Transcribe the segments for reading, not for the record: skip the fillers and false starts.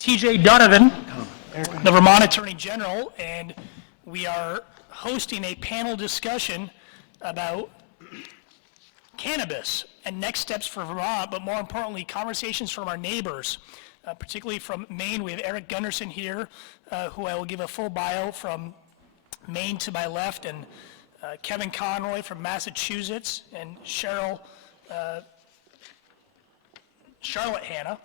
TJ Donovan, the Vermont Attorney General, and we are hosting a panel discussion about cannabis and next steps for Vermont, but more importantly, conversations from our neighbors, particularly from Maine. We have Eric Gunderson here, who I will give a full bio from Maine to my left, and Kevin Conroy from Massachusetts, and Charlotte Hanna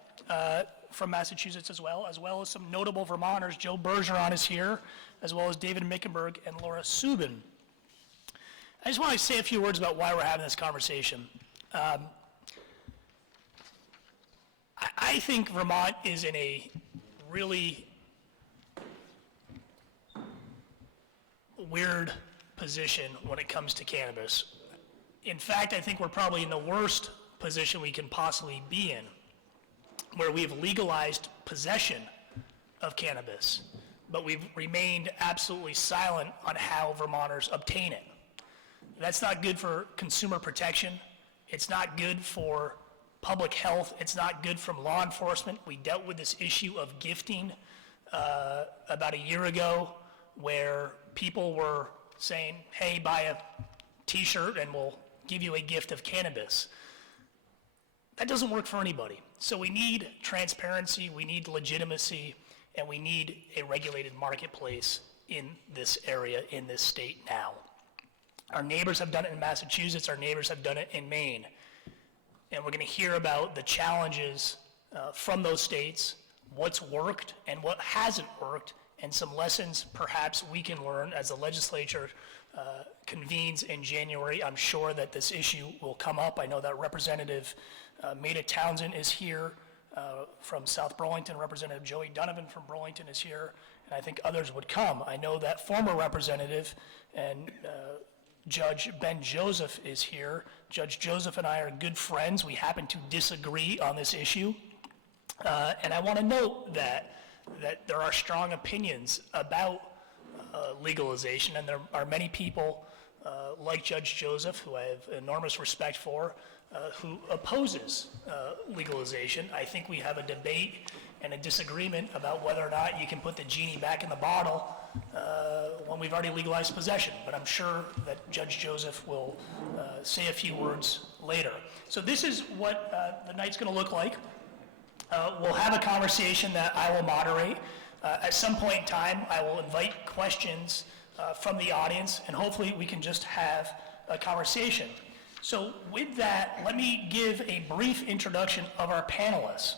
from Massachusetts as well as some notable Vermonters. Joe Bergeron is here, as well as David Mickenberg and Laura Subin. I just want to say a few words about why we're having this conversation. I think Vermont is in a really weird position when it comes to cannabis. In fact, I think we're probably in the worst position we can possibly be in, where we've legalized possession of cannabis, but we've remained absolutely silent on how Vermonters obtain it. That's not good for consumer protection. It's not good for public health. It's not good from law enforcement. We dealt with this issue of gifting about a year ago, where people were saying, hey, buy a t-shirt and we'll give you a gift of cannabis. That doesn't work for anybody. So we need transparency, we need legitimacy, and we need a regulated marketplace in this area, in this state now. Our neighbors have done it in Massachusetts, our neighbors have done it in Maine. And we're gonna hear about the challenges from those states, what's worked and what hasn't worked, and some lessons perhaps we can learn as the legislature convenes in January. I'm sure that this issue will come up. I know that Representative Maida Townsend is here from South Burlington. Representative Joey Donovan from Burlington is here, and I think others would come. I know that former representative and Judge Ben Joseph is here. Judge Joseph and I are good friends. We happen to disagree on this issue. And I want to note that there are strong opinions about legalization, and there are many people like Judge Joseph, who I have enormous respect for, who opposes legalization. I think we have a debate and a disagreement about whether or not you can put the genie back in the bottle when we've already legalized possession. But I'm sure that Judge Joseph will say a few words later. So this is what the night's going to look like. We'll have a conversation that I will moderate. At some point in time, I will invite questions from the audience, and hopefully we can just have a conversation. So with that, let me give a brief introduction of our panelists.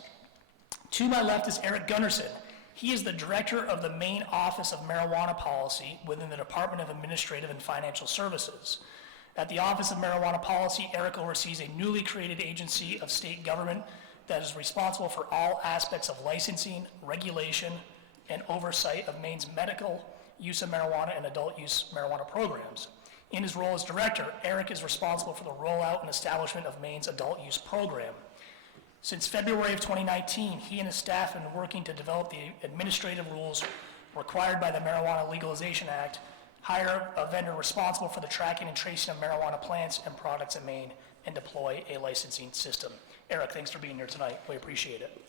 To my left is Eric Gunderson. He is the director of the Maine Office of Marijuana Policy within the Department of Administrative and Financial Services. At the Office of Marijuana Policy, Eric oversees a newly created agency of state government that is responsible for all aspects of licensing, regulation, and oversight of Maine's medical use of marijuana and adult use marijuana programs. In his role as director, Eric is responsible for the rollout and establishment of Maine's adult use program. Since February of 2019, he and his staff have been working to develop the administrative rules required by the Marijuana Legalization Act, hire a vendor responsible for the tracking and tracing of marijuana plants and products in Maine, and deploy a licensing system. Eric, thanks for being here tonight. We appreciate it.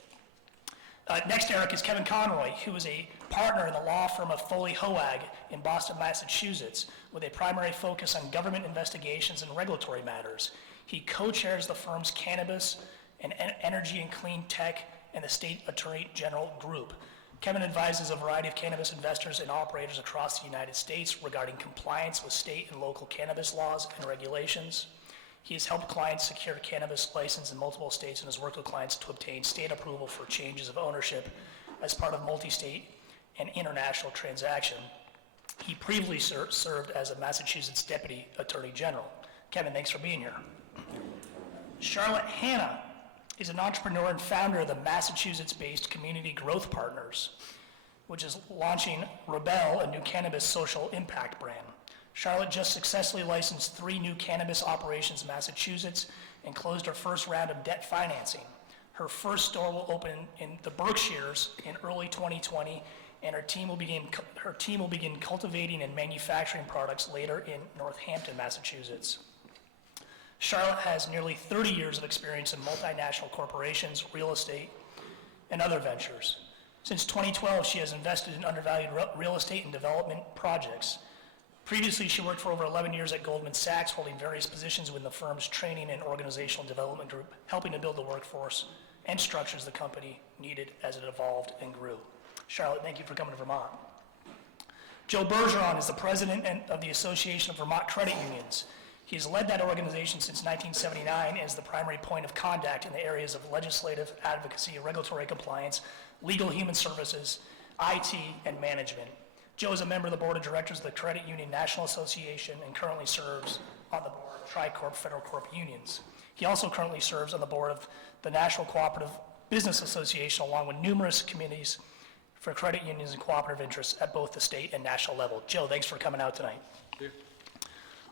Next, Eric, is Kevin Conroy, who is a partner in the law firm of Foley Hoag in Boston, Massachusetts, with a primary focus on government investigations and regulatory matters. He co-chairs the firm's Cannabis and Energy and Clean Tech and the State Attorney General Group. Kevin advises a variety of cannabis investors and operators across the United States regarding compliance with state and local cannabis laws and regulations. He has helped clients secure cannabis license in multiple states and has worked with clients to obtain state approval for changes of ownership as part of multi-state and international transaction. He previously served as a Massachusetts Deputy Attorney General. Kevin, thanks for being here. Charlotte Hanna is an entrepreneur and founder of the Massachusetts-based Community Growth Partners, which is launching Rebel, a new cannabis social impact brand. Charlotte just successfully licensed 3 new cannabis operations in Massachusetts and closed her first round of debt financing. Her first store will open in the Berkshires in early 2020, and her team will begin cultivating and manufacturing products later in Northampton, Massachusetts. Charlotte has nearly 30 years of experience in multinational corporations, real estate, and other ventures. Since 2012, she has invested in undervalued real estate and development projects. Previously, she worked for over 11 years at Goldman Sachs, holding various positions within the firm's training and organizational development group, helping to build the workforce and structures the company needed as it evolved and grew. Charlotte, thank you for coming to Vermont. Joe Bergeron is the president of the Association of Vermont Credit Unions. He has led that organization since 1979 as the primary point of contact in the areas of legislative advocacy, regulatory compliance, legal human services, IT, and management. Joe is a member of the board of directors of the Credit Union National Association and currently serves on the board of Tri-Corp Federal Corp Unions. He also currently serves on the board of the National Cooperative Business Association, along with numerous committees for credit unions and cooperative interests at both the state and national level. Joe, thanks for coming out tonight. Thank you.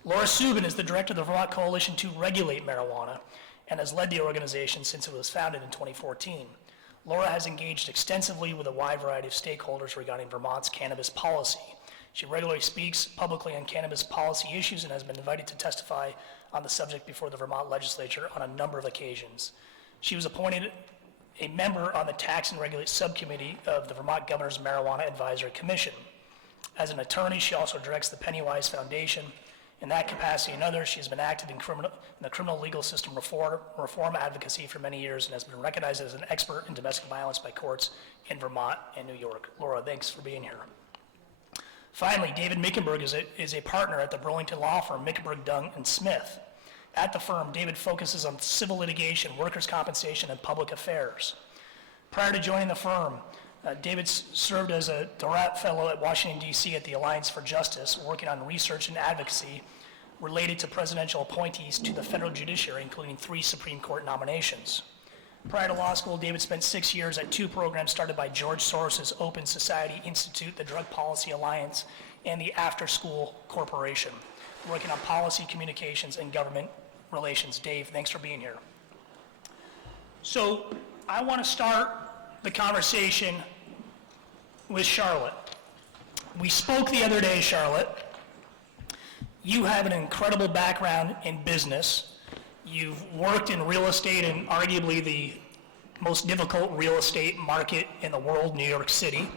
Laura Subin is the director of the Vermont Coalition to Regulate Marijuana and has led the organization since it was founded in 2014. Laura has engaged extensively with a wide variety of stakeholders regarding Vermont's cannabis policy. She regularly speaks publicly on cannabis policy issues and has been invited to testify on the subject before the Vermont legislature on a number of occasions. She was appointed a member on the Tax and Regulate Subcommittee of the Vermont Governor's Marijuana Advisory Commission. As an attorney, she also directs the Pennywise Foundation. In that capacity and others, she has been active in the criminal legal system reform advocacy for many years and has been recognized as an expert in domestic violence by courts in Vermont and New York. Laura, thanks for being here. Finally, David Mickenberg is a partner at the Burlington law firm Mickenberg, Dung & Smith. At the firm, David focuses on civil litigation, workers' compensation, and public affairs. Prior to joining the firm, David served as a Dorat Fellow at Washington, D.C. at the Alliance for Justice, working on research and advocacy related to presidential appointees to the federal judiciary, including 3 Supreme Court nominations. Prior to law school, David spent 6 years at 2 programs started by George Soros' Open Society Institute, the Drug Policy Alliance, and the After School Corporation, working on policy, communications, and government relations. Dave, thanks for being here. So I want to start the conversation with Charlotte. We spoke the other day, Charlotte. You have an incredible background in business. You've worked in real estate in arguably the most difficult real estate market in the world, New York City.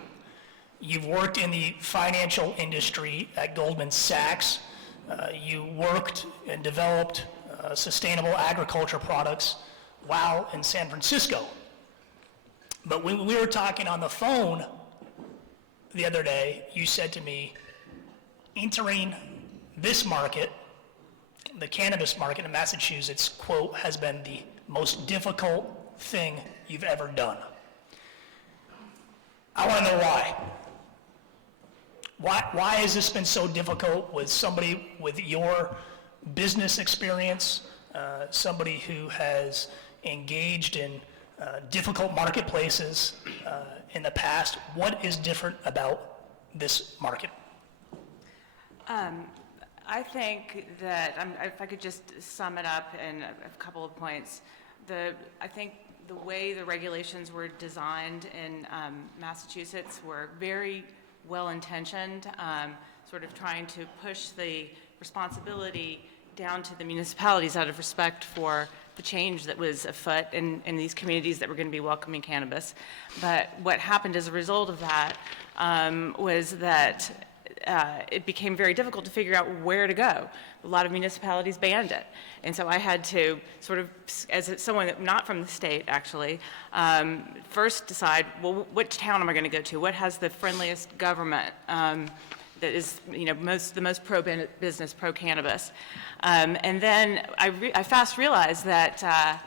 You've worked in the financial industry at Goldman Sachs. You worked and developed sustainable agriculture products while in San Francisco. But when we were talking on the phone the other day, you said to me, entering this market, the cannabis market in Massachusetts, quote, has been the most difficult thing you've ever done. I want to know why. Why has this been so difficult with somebody with your business experience, somebody who has engaged in difficult marketplaces in the past? What is different about this market? I think that, if I could just sum it up in a couple of points, I think the way the regulations were designed in Massachusetts were very well-intentioned, sort of trying to push the responsibility down to the municipalities out of respect for the change that was afoot in these communities that were going to be welcoming cannabis. But what happened as a result of that was that it became very difficult to figure out where to go. A lot of municipalities banned it. And so I had to sort of, as someone not from the state actually, first decide, well, which town am I going to go to? What has the friendliest government that is, the most pro-business, pro-cannabis? And then I fast realized that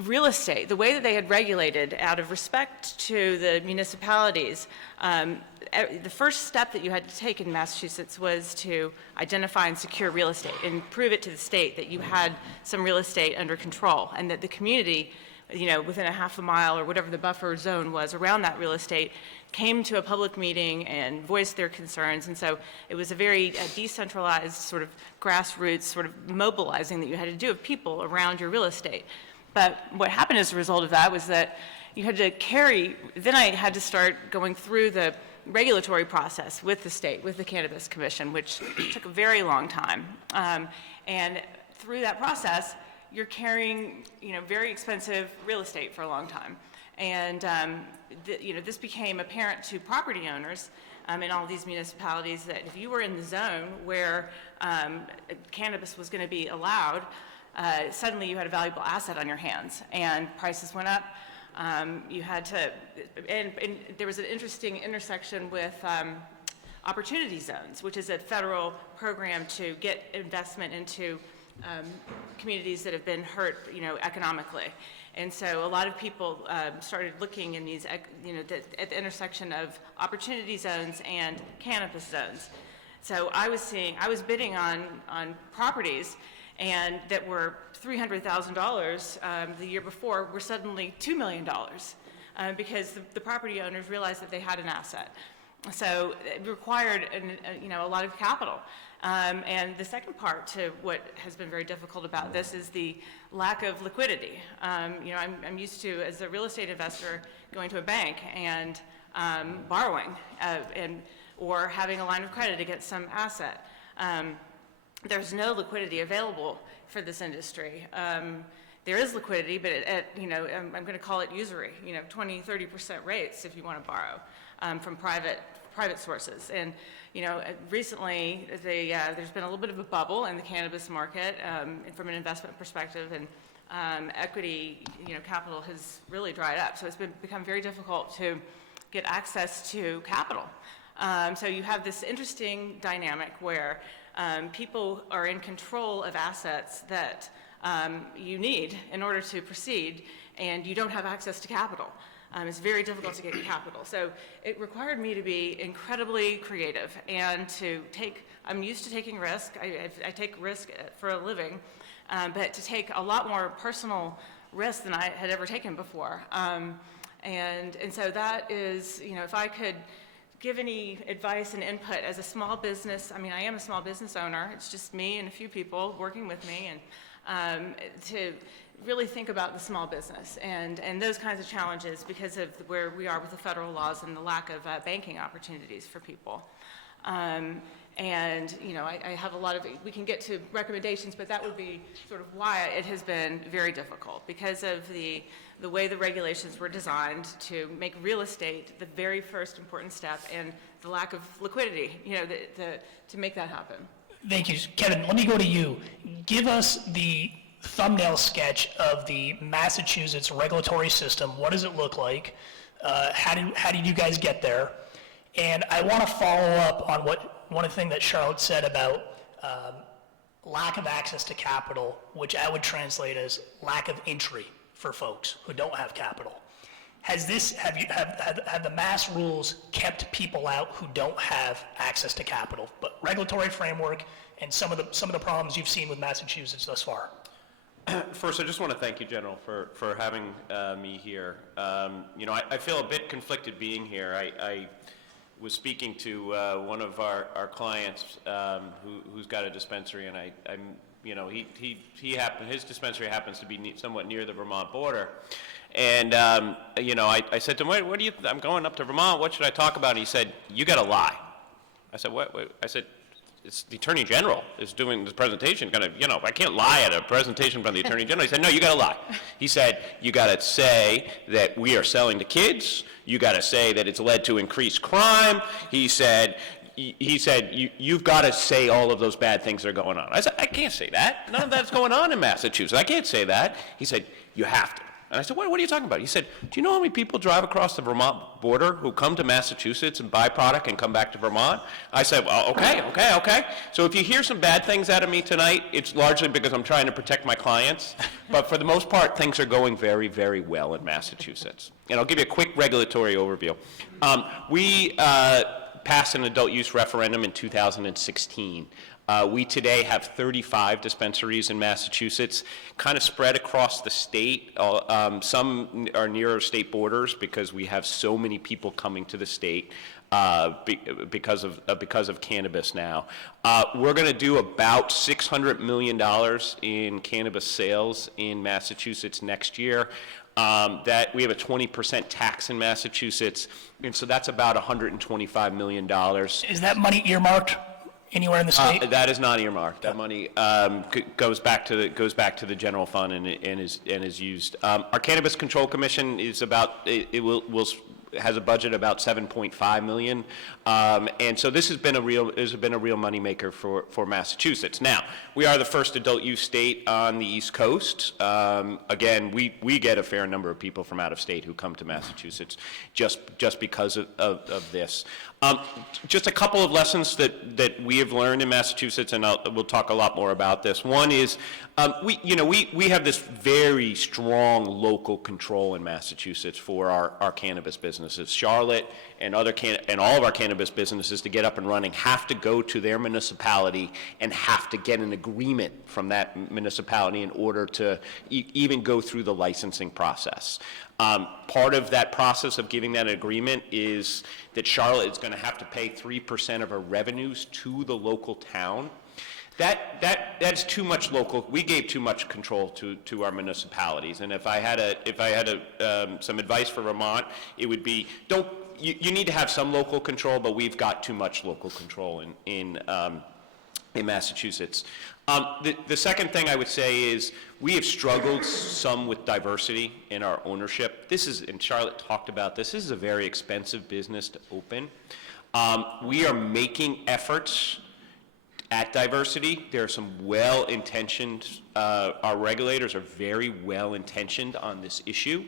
real estate, the way that they had regulated out of respect to the municipalities, the first step that you had to take in Massachusetts was to identify and secure real estate and prove it to the state that you had some real estate under control and that the community, within a half a mile or whatever the buffer zone was around that real estate, came to a public meeting and voiced their concerns. And so it was a very decentralized sort of grassroots sort of mobilizing that you had to do of people around your real estate. But what happened as a result of that was that you had to then I had to start going through the regulatory process with the state, with the Cannabis Commission, which took a very long time. And through that process, you're carrying, very expensive real estate for a long time. And, this became apparent to property owners in all these municipalities that if you were in the zone where cannabis was going to be allowed, suddenly you had a valuable asset on your hands, and prices went up. You had to, and there was an interesting intersection with opportunity zones, which is a federal program to get investment into communities that have been hurt, economically. And so a lot of people started looking in these, at the intersection of opportunity zones and cannabis zones. So I was bidding on properties and that were $300,000 the year before were suddenly $2 million because the property owners realized that they had an asset. So it required a lot of capital. And the second part to what has been very difficult about this is the lack of liquidity. I'm used to, as a real estate investor, going to a bank and borrowing or having a line of credit against some asset. There's no liquidity available for this industry. There is liquidity, but I'm going to call it usury, 20, 30% rates if you want to borrow from private sources. And recently there's been a little bit of a bubble in the cannabis market from an investment perspective, and equity capital has really dried up. So it's become very difficult to get access to capital. So you have this interesting dynamic where people are in control of assets that you need in order to proceed, and you don't have access to capital. It's very difficult to get capital. So it required me to be incredibly creative and I'm used to taking risk. I take risk for a living, but to take a lot more personal risk than I had ever taken before. And so that is, if I could give any advice and input as a small business, I am a small business owner. It's just me and a few people working with me, and to really think about the small business and those kinds of challenges because of where we are with the federal laws and the lack of banking opportunities for people. I have a lot of, we can get to recommendations, but that would be sort of why it has been very difficult, because of the way the regulations were designed to make real estate the very first important step, and the lack of liquidity, to make that happen. Thank you. Kevin, let me go to you. Give us the thumbnail sketch of the Massachusetts regulatory system. What does it look like? How did you guys get there? And I want to follow up on one of the things that Charlotte said about lack of access to capital, which I would translate as lack of entry for folks who don't have capital. Have the mass rules kept people out who don't have access to capital? But regulatory framework and some of the problems you've seen with Massachusetts thus far. First, I just want to thank you, General, for having me here. I feel a bit conflicted being here. I was speaking to one of our clients who's got a dispensary, and his dispensary happens to be somewhat near the Vermont border. And I said to him, "What do you? I'm going up to Vermont. What should I talk about?" And he said, "You got to lie." I said, "What?" I said, "It's the Attorney General is doing this presentation. I can't lie at a presentation from the Attorney General." He said, "No, you got to lie." He said, "You got to say that we are selling to kids. You got to say that it's led to increased crime." He said, you've got to say all of those bad things that are going on. I said, "I can't say that. None of that's going on in Massachusetts. I can't say that." He said, "You have to." And I said, what are you talking about? He said, do you know how many people drive across the Vermont border who come to Massachusetts and buy product and come back to Vermont? I said, well, okay. So if you hear some bad things out of me tonight, it's largely because I'm trying to protect my clients. But for the most part, things are going very, very well in Massachusetts. And I'll give you a quick regulatory overview. We passed an adult use referendum in 2016. We today have 35 dispensaries in Massachusetts, kind of spread across the state. Some are near state borders because we have so many people coming to the state because of cannabis now. We're going to do about $600 million in cannabis sales in Massachusetts next year. That we have a 20% tax in Massachusetts, and so that's about $125 million. Is that money earmarked anywhere in the state? That is not earmarked. That money goes back to the general fund and is used. Our Cannabis Control Commission is about has a budget about $7.5 million, and so this has been a real moneymaker for Massachusetts. Now, we are the first adult use state on the East Coast. Again, we get a fair number of people from out of state who come to Massachusetts just because of this. Just a couple of lessons that we have learned in Massachusetts, and we'll talk a lot more about this. One is we have this very strong local control in Massachusetts for our cannabis businesses. Charlotte and all of our cannabis businesses, to get up and running, have to go to their municipality and have to get an agreement from that municipality in order to even go through the licensing process. Part of that process of giving that agreement is that Charlotte is going to have to pay 3% of her revenues to the local town. That's too much local. We gave too much control to our municipalities. And if I had some advice for Vermont, it would be you need to have some local control, but we've got too much local control in Massachusetts. The second thing I would say is we have struggled some with diversity in our ownership. And Charlotte talked about this. This is a very expensive business to open. We are making efforts at diversity. There are some well-intentioned, our regulators are very well-intentioned on this issue.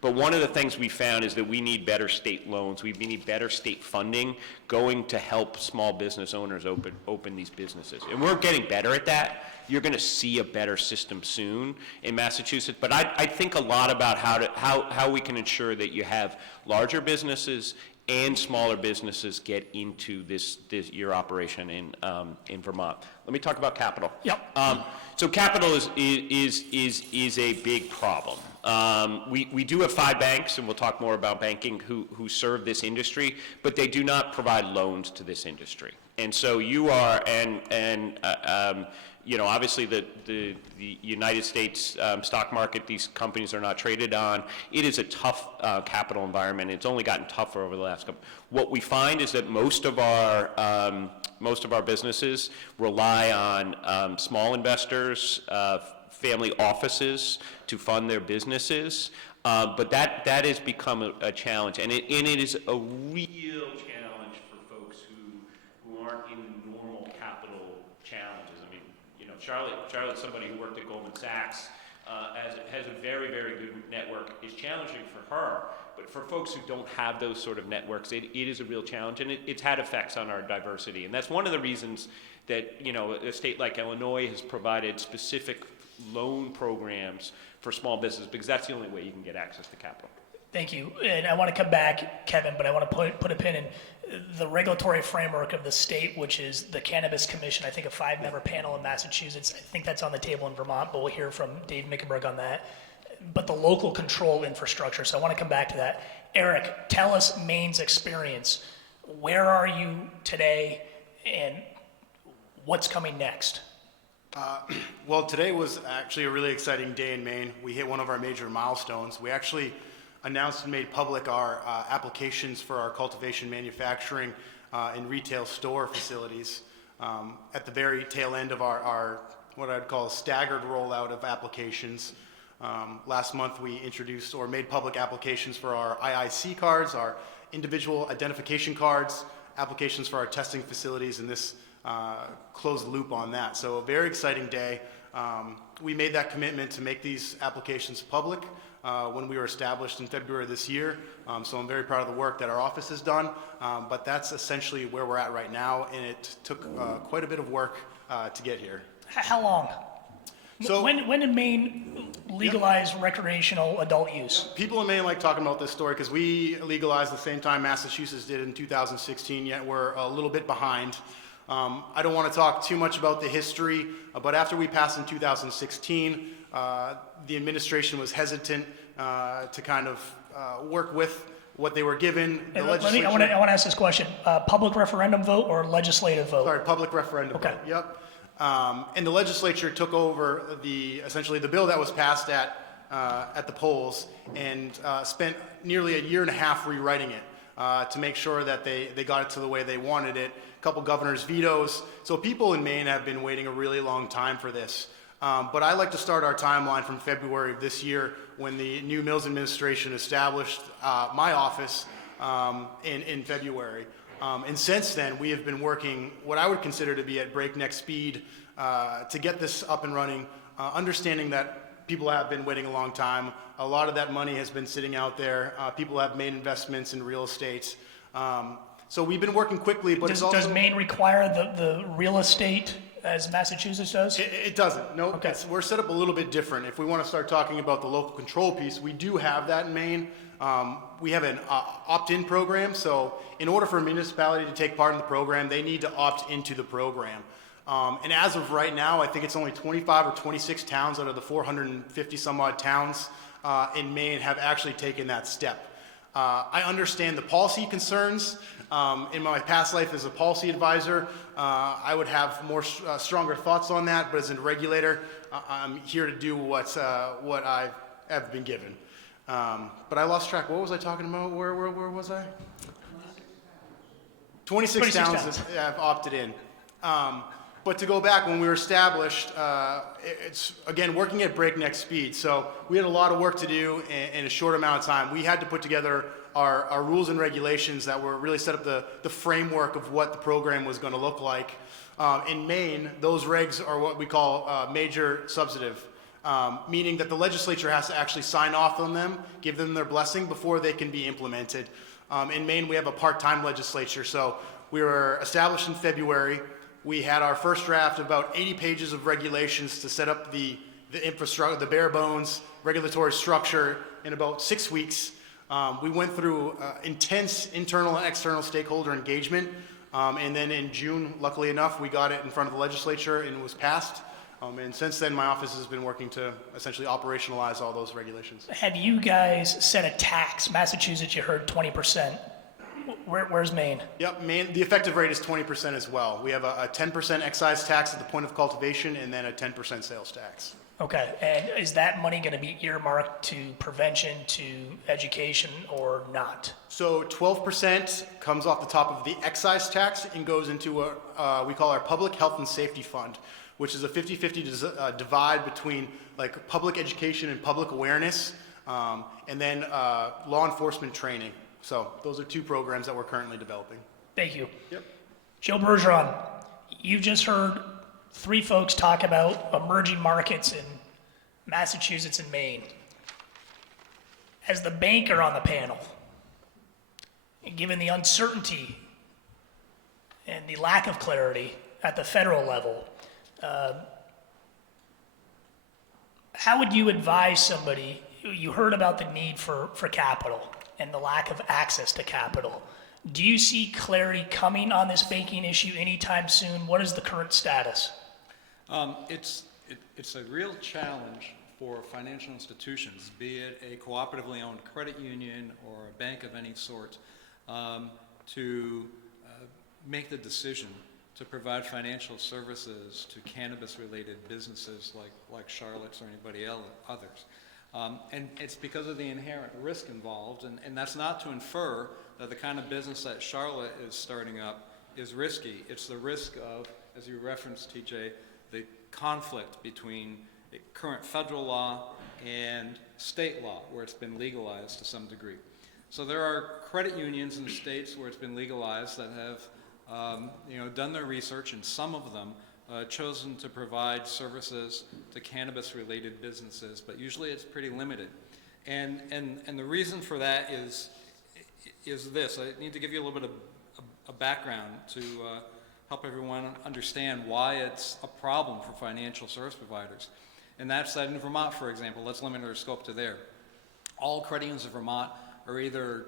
But one of the things we found is that we need better state loans. We need better state funding going to help small business owners open these businesses. And we're getting better at that. You're going to see a better system soon in Massachusetts. But I think a lot about how we can ensure that you have larger businesses and smaller businesses get into your operation in Vermont. Let me talk about capital. Yep. So capital is a big problem. We do have 5 banks, and we'll talk more about banking, who serve this industry, but they do not provide loans to this industry. And so you are, obviously the United States stock market, these companies are not traded on. It is a tough capital environment. It's only gotten tougher over the last couple. What we find is that most of our businesses rely on small investors, family offices to fund their businesses, but that has become a challenge, and it is a real challenge for folks who aren't in normal capital challenges. I mean, Charlotte's somebody who worked at Goldman Sachs, has a very, very good network. It's challenging for her, but for folks who don't have those sort of networks, it is a real challenge, and it's had effects on our diversity, and that's one of the reasons that a state like Illinois has provided specific loan programs for small business, because that's the only way you can get access to capital. Thank you. And I want to come back, Kevin, but I want to put a pin in the regulatory framework of the state, which is the Cannabis Commission, I think a 5-member panel in Massachusetts. I think that's on the table in Vermont, but we'll hear from Dave Mickenberg on that. But the local control infrastructure, so I want to come back to that. Eric, tell us Maine's experience. Where are you today, and what's coming next? Well, today was actually a really exciting day in Maine. We hit one of our major milestones. We actually announced and made public our applications for our cultivation, manufacturing, and retail store facilities at the very tail end of our what I'd call a staggered rollout of applications. Last month we introduced or made public applications for our IIC cards, our individual identification cards, applications for our testing facilities, and this close the loop on that. So a very exciting day. we made that commitment to make these applications public when we were established in February of this year. So I'm very proud of the work that our office has done, but that's essentially where we're at right now, and it took quite a bit of work to get here. How long? So- when did Maine legalize recreational adult use? People in Maine like talking about this story because we legalized the same time Massachusetts did in 2016, yet we're a little bit behind. I don't want to talk too much about the history, but after we passed in 2016, the administration was hesitant to kind of work with what they were given. The I legislature, want to ask this question. Public referendum vote or legislative vote? sorry, public referendum. Okay. vote, Yep. And the legislature took over essentially the bill that was passed at the polls and spent nearly a year and a half rewriting it to make sure that they got it to the way they wanted it. A couple governors' vetoes. So people in Maine have been waiting a really long time for this. But I like to start our timeline from February of this year when the new Mills administration established my office in February. And since then, we have been working what I would consider to be at breakneck speed to get this up and running, understanding that people have been waiting a long time. A lot of that money has been sitting out there. People have made investments in real estate. So we've been working quickly, but it's also... Does Maine require the real estate as Massachusetts does? It doesn't. No, Okay. We're set up a little bit different. If we want to start talking about the local control piece, we do have that in Maine. We have an opt-in program, so in order for a municipality to take part in the program, they need to opt into the program. And as of right now, I think it's only 25 or 26 towns out of the 450 some odd towns in Maine have actually taken that step. I understand the policy concerns. In my past life as a policy advisor, I would have more stronger thoughts on that, but as a regulator, I'm here to do what I have been given. But I lost track. What was I talking about? Where was I? 26 towns have opted in. But to go back, when we were established, it's, again, working at breakneck speed. So we had a lot of work to do in a short amount of time. We had to put together our rules and regulations that were really set up the framework of what the program was going to look like. In Maine, those regs are what we call major substantive, meaning that the legislature has to actually sign off on them, give them their blessing before they can be implemented. In Maine, we have a part-time legislature. So we were established in February. We had our first draft of about 80 pages of regulations to set up the infrastructure, the bare bones regulatory structure in about 6 weeks. We went through intense internal and external stakeholder engagement. And then in June, luckily enough, we got it in front of the legislature and it was passed. And since then, my office has been working to essentially operationalize all those regulations. Have you guys set a tax? Massachusetts, you heard 20%. Where's Maine? Yep, Maine, the effective rate is 20% as well. We have a 10% excise tax at the point of cultivation and then a 10% sales tax. Okay, and is that money going to be earmarked to prevention, to education, or not? So 12% comes off the top of the excise tax and goes into what we call our public health and safety fund, which is a 50-50 divide between like public education and public awareness, and then law enforcement training. So those are two programs that we're currently developing. Thank you. Yep. Joe Bergeron, you just heard three folks talk about emerging markets in Massachusetts and Maine. As the banker on the panel, and given the uncertainty and the lack of clarity at the federal level, how would you advise somebody? You heard about the need for capital and the lack of access to capital. Do you see clarity coming on this banking issue anytime soon? What is the current status? It's a real challenge for financial institutions, be it a cooperatively owned credit union or a bank of any sort, to make the decision to provide financial services to cannabis-related businesses like Charlotte's or anybody else, others. And it's because of the inherent risk involved, and that's not to infer that the kind of business that Charlotte is starting up is risky. It's the risk of, as you referenced, TJ, the conflict between the current federal law and state law, where it's been legalized to some degree. So there are credit unions in states where it's been legalized that have done their research, and some of them chosen to provide services to cannabis-related businesses, but usually it's pretty limited. And the reason for that is this. I need to give you a little bit of a background to help everyone understand why it's a problem for financial service providers. And that's that in Vermont, for example, let's limit our scope to there. All credit unions in Vermont are either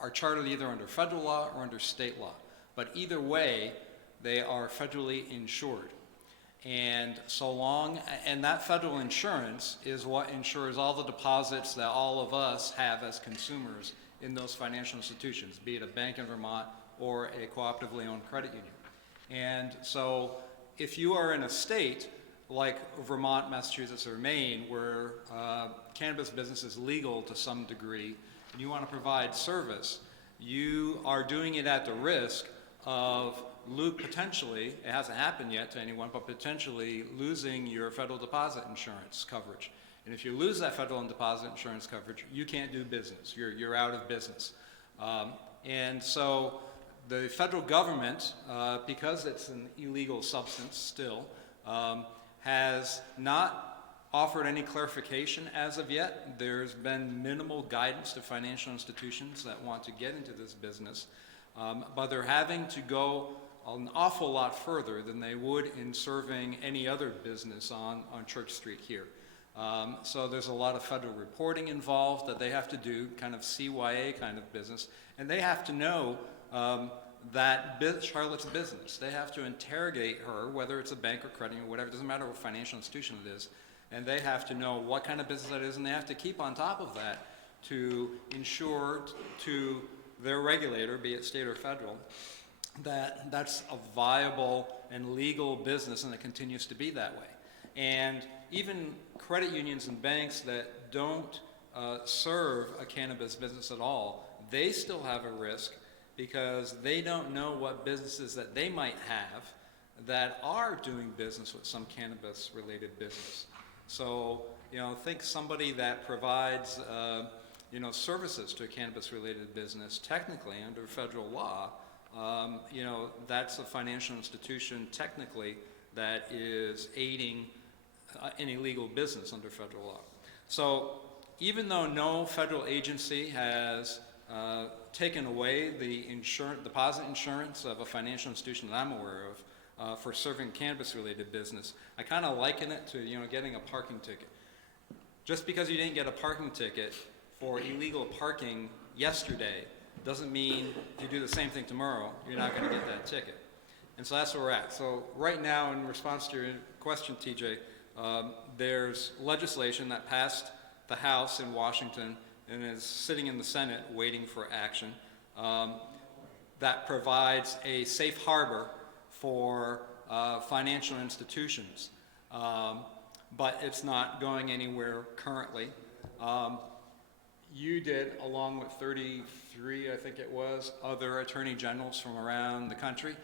are chartered either under federal law or under state law. But either way, they are federally insured. And that federal insurance is what insures all the deposits that all of us have as consumers in those financial institutions, be it a bank in Vermont or a cooperatively owned credit union. And so if you are in a state like Vermont, Massachusetts, or Maine, where cannabis business is legal to some degree, and you want to provide service, you are doing it at the risk of potentially, it hasn't happened yet to anyone, but potentially losing your federal deposit insurance coverage. And if you lose that federal deposit insurance coverage, you can't do business. You're out of business. And so the federal government, because it's an illegal substance still, has not offered any clarification as of yet. There's been minimal guidance to financial institutions that want to get into this business, but they're having to go an awful lot further than they would in serving any other business on Church Street here. So there's a lot of federal reporting involved that they have to do, kind of CYA kind of business, and they have to know that Charlotte's business. They have to interrogate her, whether it's a bank or credit or whatever, it doesn't matter what financial institution it is, and they have to know what kind of business that is, and they have to keep on top of that to ensure to their regulator, be it state or federal, that that's a viable and legal business and it continues to be that way. And even credit unions and banks that don't serve a cannabis business at all, they still have a risk because they don't know what businesses that they might have that are doing business with some cannabis-related business. So, think somebody that provides, services to a cannabis-related business, technically under federal law, that's a financial institution technically that is aiding an illegal business under federal law. So even though no federal agency has taken away the deposit insurance of a financial institution that I'm aware of for serving cannabis-related business, I kind of liken it to getting a parking ticket. Just because you didn't get a parking ticket for illegal parking yesterday doesn't mean if you do the same thing tomorrow, you're not going to get that ticket. And so that's where we're at. So right now, in response to your question, TJ, there's legislation that passed the House in Washington and is sitting in the Senate waiting for action that provides a safe harbor for financial institutions. But it's not going anywhere currently. You did, along with 33, I think it was, other attorney generals from around the country,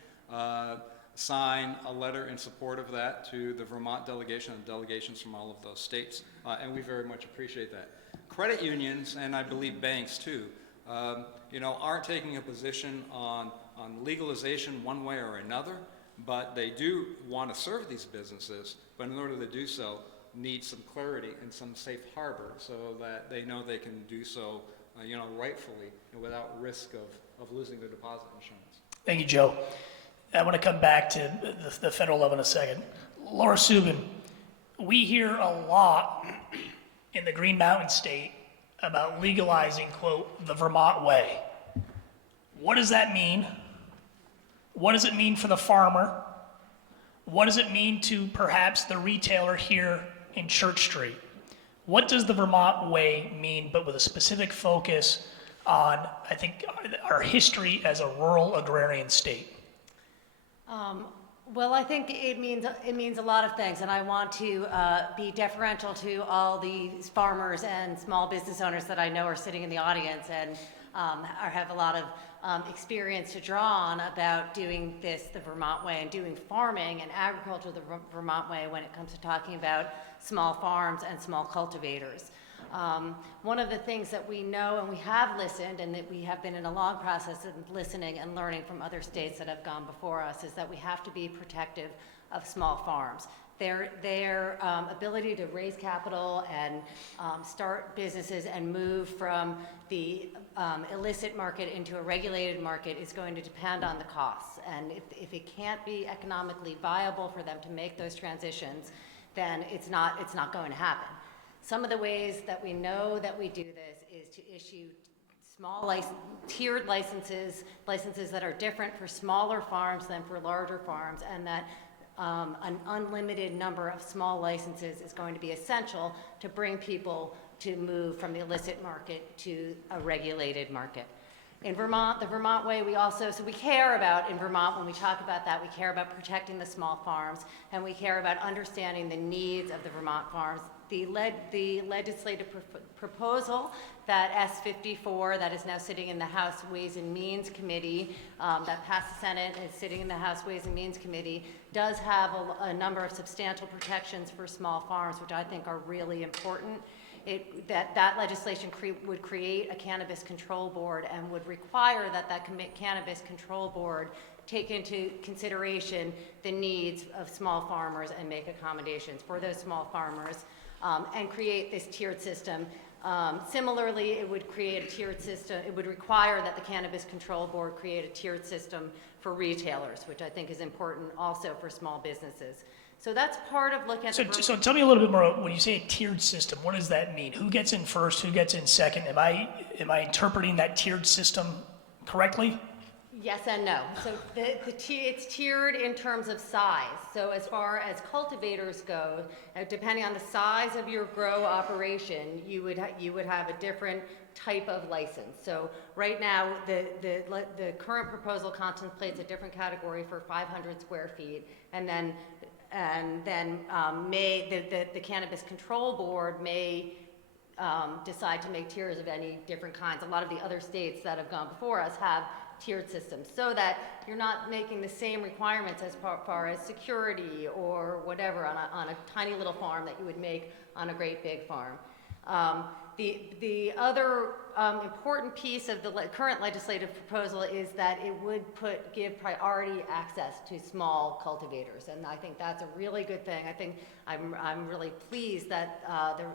sign a letter in support of that to the Vermont delegation and delegations from all of those states, and we very much appreciate that. Credit unions, and I believe banks too, aren't taking a position on legalization one way or another, but they do want to serve these businesses, but in order to do so, need some clarity and some safe harbor so that they know they can do so, rightfully and without risk of losing their deposit insurance. Thank you, Joe. I want to come back to the federal level in a second. Laura Subin, we hear a lot in the Green Mountain State about legalizing, quote, the Vermont way. What does that mean? What does it mean for the farmer? What does it mean to perhaps the retailer here in Church Street? What does the Vermont way mean, but with a specific focus on, I think, our history as a rural agrarian state? Well, I think it means a lot of things, and I want to be deferential to all these farmers and small business owners that I know are sitting in the audience and have a lot of experience to draw on about doing this the Vermont way and doing farming and agriculture the Vermont way when it comes to talking about small farms and small cultivators. One of the things that we know and we have listened and that we have been in a long process of listening and learning from other states that have gone before us is that we have to be protective small farms. Their ability to raise capital and start businesses and move from the illicit market into a regulated market is going to depend on the costs. And if it can't be economically viable for them to make those transitions, then it's not going to happen. Some of the ways that we know that we do this is to issue small tiered licenses that are different for smaller farms than for larger farms, and that an unlimited number of small licenses is going to be essential to bring people to move from the illicit market to a regulated market. In Vermont, the Vermont way, we care about, in Vermont, when we talk about that, we care about protecting the small farms, and we care about understanding the needs of the Vermont farms. The legislative proposal that S54, that is now sitting in the House Ways and Means Committee, that passed the Senate and is sitting in the House Ways and Means Committee, does have a number of substantial protections for small farms, which I think are really important. That legislation would create a cannabis control board and would require that cannabis control board take into consideration the needs of small farmers and make accommodations for those small farmers, and create this tiered system. Similarly, it would create a tiered system. It would require that the Cannabis Control Board create a tiered system for retailers, which I think is important also for small businesses. So that's part of looking at So tell me a little bit more, when you say a tiered system, what does that mean? Who gets in first, who gets in second? Am I interpreting that tiered system correctly? Yes and no. So it's tiered in terms of size. So as far as cultivators go, depending on the size of your grow operation, you would have a different type of license. So right now, the current proposal contemplates a different category for 500 square feet, and then the Cannabis Control Board may decide to make tiers of any different kinds. A lot of the other states that have gone before us have tiered systems, so that you're not making the same requirements as far as security or whatever on a tiny little farm that you would make on a great big farm. The other important piece of the current legislative proposal is that it would give priority access to small cultivators, and I think that's a really good thing. I'm really pleased that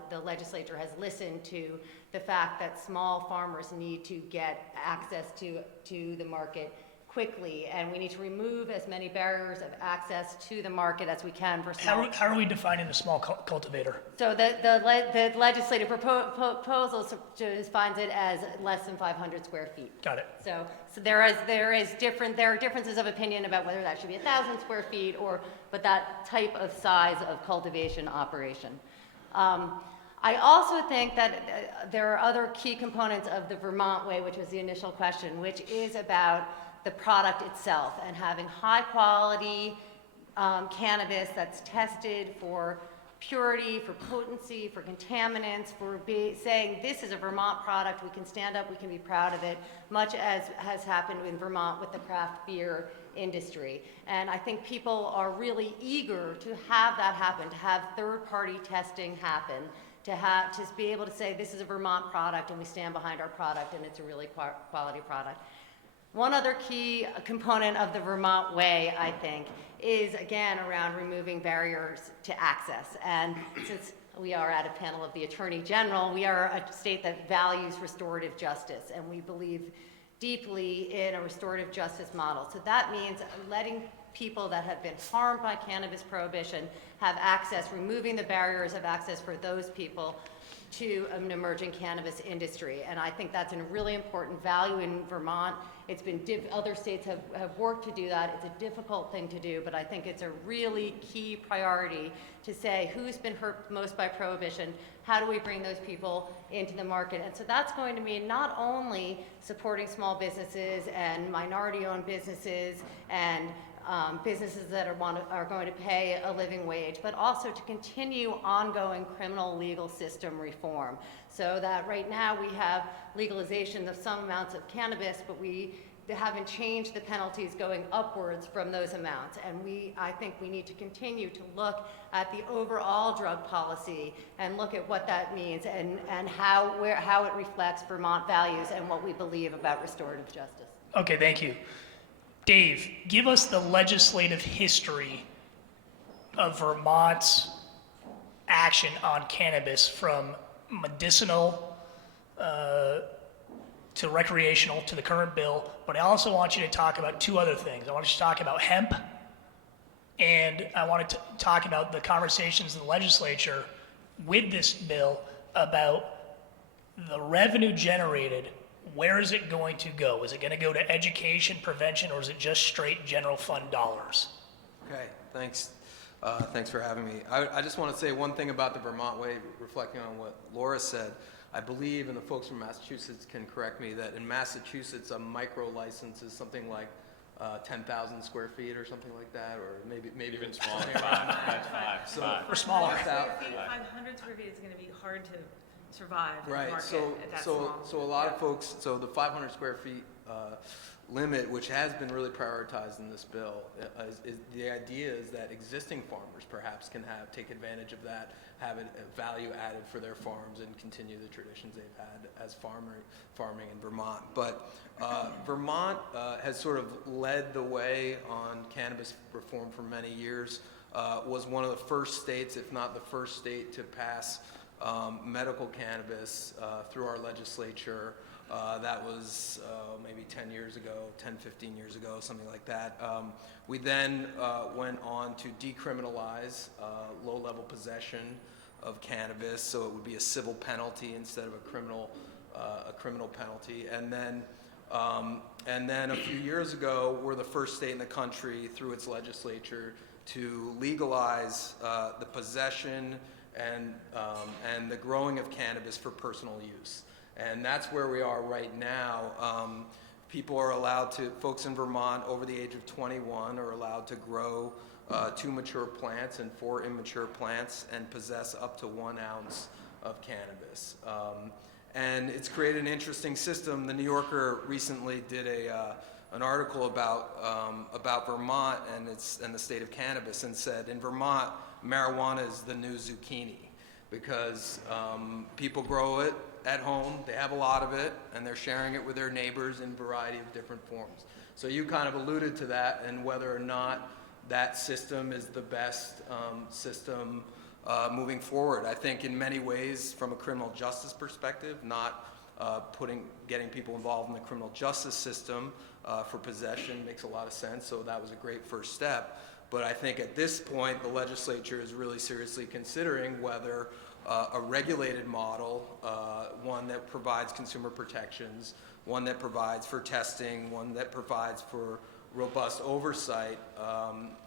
the legislature has listened to the fact that small farmers need to get access to the market quickly, and we need to remove as many barriers of access to the market as we can for small. How are we defining a small cultivator? So the legislative proposal defines it as less than 500 square feet. Got it. So there are differences of opinion about whether that should be 1,000 square feet but that type of size of cultivation operation. I also think that there are other key components of the Vermont way, which was the initial question, which is about the product itself and having high quality cannabis that's tested for purity, for potency, for contaminants, for saying this is a Vermont product, we can stand up, we can be proud of it, much as has happened in Vermont with the craft beer industry. And I think people are really eager to have that happen, to have third-party testing happen, to be able to say this is a Vermont product and we stand behind our product and it's a really quality product. One other key component of the Vermont way, I think, is again around removing barriers to access. And since we are at a panel of the Attorney General, we are a state that values restorative justice, and we believe deeply in a restorative justice model. So that means letting people that have been harmed by cannabis prohibition have access, removing the barriers of access for those people to an emerging cannabis industry. And I think that's a really important value in Vermont. It's been, other states have worked to do that. It's a difficult thing to do, but I think it's a really key priority to say who's been hurt most by prohibition, how do we bring those people into the market? And so that's going to mean not only supporting small businesses and minority-owned businesses and businesses that are going to pay a living wage, but also to continue ongoing criminal legal system reform. So that right now we have legalization of some amounts of cannabis, but we haven't changed the penalties going upwards from those amounts. And I think we need to continue to look at the overall drug policy and look at what that means and how it reflects Vermont values and what we believe about restorative justice. Okay, thank you. Dave, give us the legislative history of Vermont's action on cannabis from medicinal to recreational to the current bill, but I also want you to talk about two other things. I want you to talk about hemp, and I want to talk about the conversations in the legislature with this bill about the revenue generated. Where is it going to go? Is it going to go to education, prevention, or is it just straight general fund dollars? Okay, thanks. Thanks for having me. I just want to say one thing about the Vermont way, reflecting on what Laura said. I believe, and the folks from Massachusetts can correct me, that in Massachusetts, a micro license is something like 10,000 square feet or something like that, or maybe Even smaller. So, Or smaller. 500 square feet is going to be hard to survive in the right. market So, at that so, small. so a lot of folks. So the 500 square feet limit, which has been really prioritized in this bill, is the idea is that existing farmers perhaps can take advantage of that, have it value added for their farms, and continue the traditions they've had as farming in Vermont. But Vermont has sort of led the way on cannabis reform for many years. Was one of the first states, if not the first state, to pass medical cannabis through our legislature. That was maybe 10 years ago, 10, 15 years ago, something like that. We then went on to decriminalize low-level possession of cannabis, so it would be a civil penalty instead of a criminal penalty. And then a few years ago, we're the first state in the country through its legislature to legalize the possession and the growing of cannabis for personal use. And that's where we are right now. People are allowed to, folks in Vermont over the age of 21 are allowed to grow 2 mature plants and 4 immature plants and possess up to 1 ounce of cannabis. And it's created an interesting system. The New Yorker recently did an article about Vermont and the state of cannabis, and said in Vermont, marijuana is the new zucchini, because people grow it at home, they have a lot of it, and they're sharing it with their neighbors in a variety of different forms. So you kind of alluded to that, and whether or not that system is the best system moving forward. I think in many ways, from a criminal justice perspective, not getting people involved in the criminal justice system for possession makes a lot of sense, so that was a great first step. But I think at this point, the legislature is really seriously considering whether a regulated model, one that provides consumer protections, one that provides for testing, one that provides for robust oversight,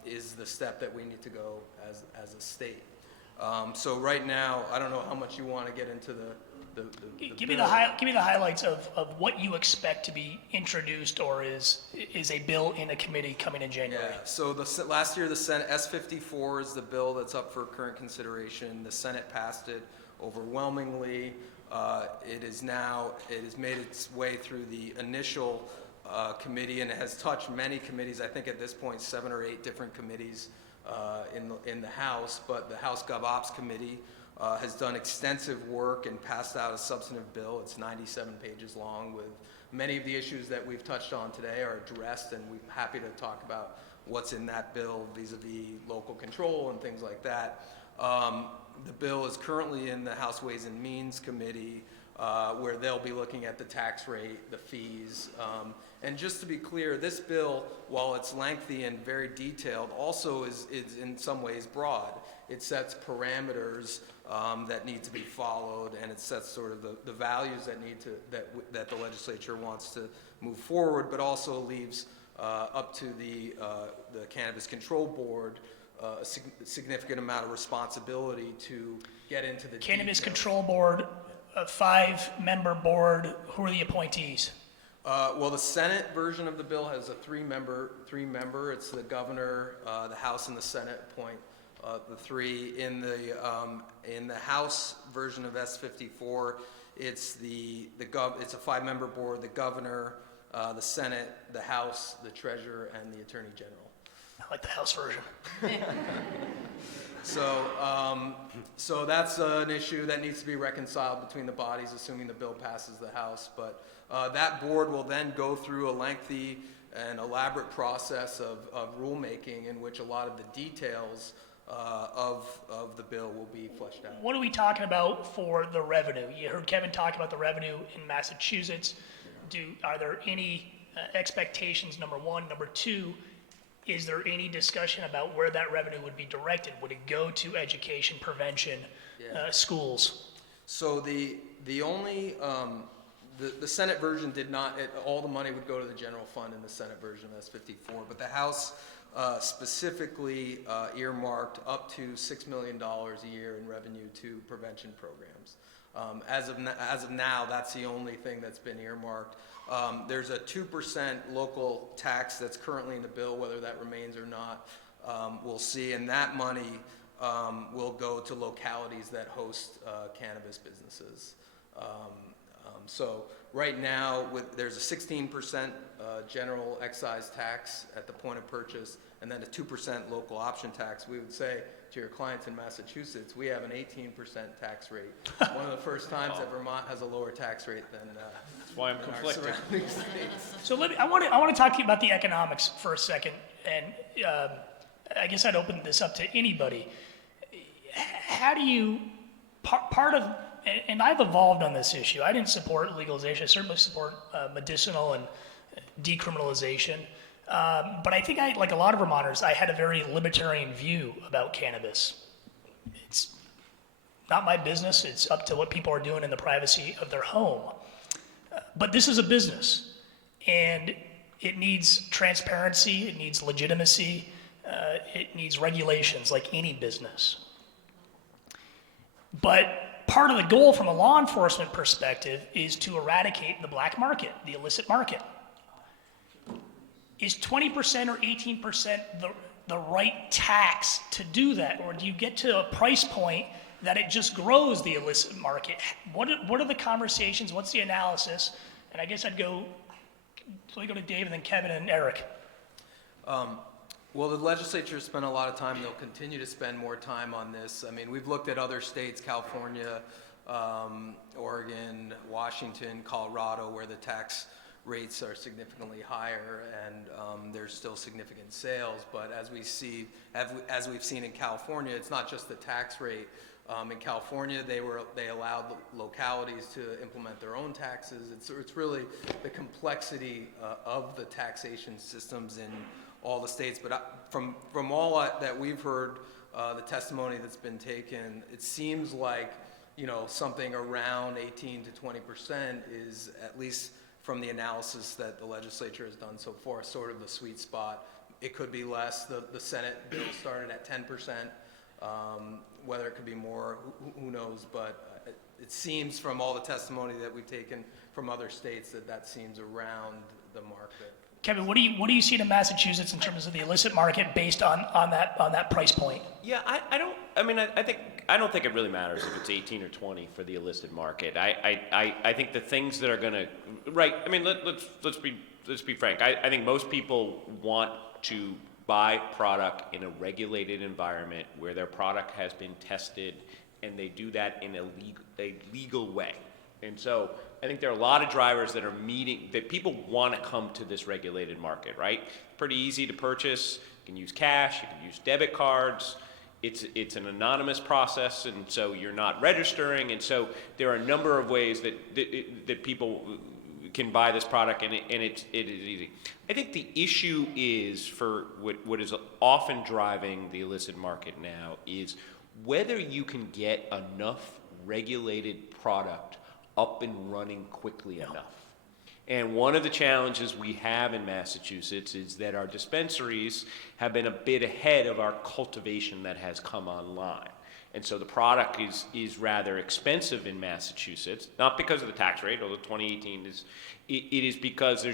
is the step that we need to go as a state. So right now, I don't know how much you want to get into the Give me bill. give me the highlights of what you expect to be introduced or is a bill in a committee coming in January. Yeah, so last year the Senate, S54 is the bill that's up for current consideration. The Senate passed it overwhelmingly. It has made its way through the initial committee, and it has touched many committees. I think at this point 7 or 8 different committees in the House, but the House Gov Ops Committee has done extensive work and passed out a substantive bill. It's 97 pages long, with many of the issues that we've touched on today are addressed, and we're happy to talk about what's in that bill vis-a-vis local control and things like that. The bill is currently in the House Ways and Means Committee, where they'll be looking at the tax rate, the fees. And just to be clear, this bill, while it's lengthy and very detailed, also is in some ways broad. It sets parameters that need to be followed, and it sets sort of the values that the legislature wants to move forward, but also leaves up to the Cannabis Control Board a significant amount of responsibility to get into the Cannabis details. Control Board, a 5-member board. Who are the appointees? Well, the Senate version of the bill has a 3-member. It's the governor, the House, and the Senate appoint the 3. In the House version of S54, it's it's a 5-member board: the governor, the Senate, the House, the treasurer, and the attorney general. I like the House version. So that's an issue that needs to be reconciled between the bodies, assuming the bill passes the House. But that board will then go through a lengthy and elaborate process of rulemaking, in which a lot of the details of the bill will be fleshed out. What are we talking about for the revenue? You heard Kevin talk about the revenue in Massachusetts. Are there any expectations, number one? Number two, is there any discussion about where that revenue would be directed? Would it go to education, prevention, schools? So the only, the Senate version did not, all the money would go to the general fund in the Senate version of S-54, but the House specifically earmarked up to $6 million a year in revenue to prevention programs. As of now, that's the only thing that's been earmarked. There's a 2% local tax that's currently in the bill. Whether that remains or not, we'll see. And that money will go to localities that host cannabis businesses. So right now, there's a 16% general excise tax at the point of purchase, and then a 2% local option tax. We would say to your clients in Massachusetts, we have an 18% tax rate. One of the first times that Vermont has a lower tax rate than That's why I'm our conflicted. surrounding states. So I want to talk to you about the economics for a second, and I guess I'd open this up to anybody. How do you, part of, and I've evolved on this issue. I didn't support legalization. I certainly support medicinal and decriminalization. But I think like a lot of Vermonters, I had a very libertarian view about cannabis. It's not my business. It's up to what people are doing in the privacy of their home. But this is a business, and it needs transparency. It needs legitimacy. It needs regulations like any business. But part of the goal from a law enforcement perspective is to eradicate the black market, the illicit market. Is 20% or 18% the right tax to do that? Or do you get to a price point that it just grows the illicit market? What are the conversations? What's the analysis? And I guess I'd go, so we go to Dave and then Kevin and Eric. Well, the legislature spent a lot of time. They'll continue to spend more time on this. I mean, we've looked at other states, California, Oregon, Washington, Colorado, where the tax rates are significantly higher, and there's still significant sales. But as we've seen in California, it's not just the tax rate. In California, they allowed localities to implement their own taxes. It's really the complexity of the taxation systems in all the states. But from all that we've heard, the testimony that's been taken, it seems like something around 18 to 20% is, at least from the analysis that the legislature has done so far, sort of the sweet spot. It could be less. The Senate bill started at 10%. Whether it could be more, who knows? But it seems from all the testimony that we've taken from other states that seems around the mark. Kevin, what do you see in Massachusetts in terms of the illicit market based on that price point? Yeah, I don't think it really matters if it's 18 or 20 for the illicit market. I think the things that are going to, right, I mean, let's be frank. I think most people want to buy product in a regulated environment where their product has been tested, and they do that in a legal way. And so I think there are a lot of drivers that people want to come to this regulated market, right? Pretty easy to purchase. You can use cash, you can use debit cards. It's an anonymous process, and so you're not registering. And so there are a number of ways that people can buy this product, and it is easy. I think the issue is, for what is often driving the illicit market now, is whether you can get enough regulated product up and running quickly enough. And one of the challenges we have in Massachusetts is that our dispensaries have been a bit ahead of our cultivation that has come online. And so the product is rather expensive in Massachusetts, not because of the tax rate, although 2018 it is because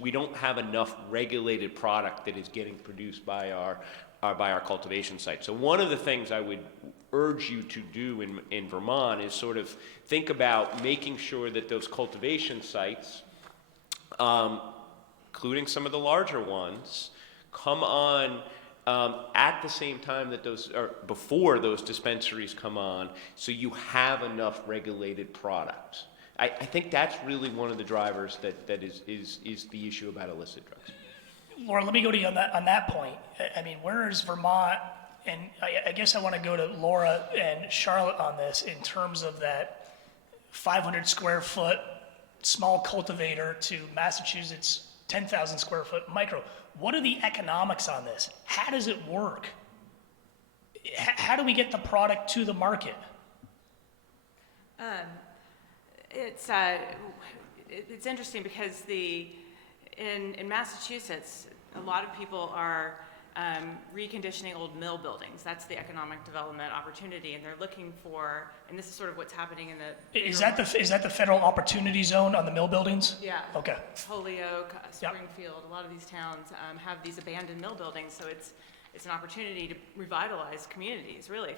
we don't have enough regulated product that is getting produced by our cultivation site. So one of the things I would urge you to do in Vermont is sort of think about making sure that those cultivation sites, including some of the larger ones, come on at the same time that before those dispensaries come on, so you have enough regulated product. I think that's really one of the drivers that is the issue about illicit drugs. Laura, let me go to you on that point. I mean, where is Vermont and I guess I want to go to Laura and Charlotte on this in terms of that 500 square foot small cultivator to Massachusetts 10,000 square foot micro. What are the economics on this? How does it work? How do we get the product to the market? It's interesting because in Massachusetts, a lot of people are reconditioning old mill buildings. That's the economic development opportunity, and they're looking for, and this is sort of what's happening in the... Is that the federal opportunity zone on the mill buildings? Yeah. Okay. Holyoke, Yep. Springfield, a lot of these towns have these abandoned mill buildings, so it's an opportunity to revitalize communities, really.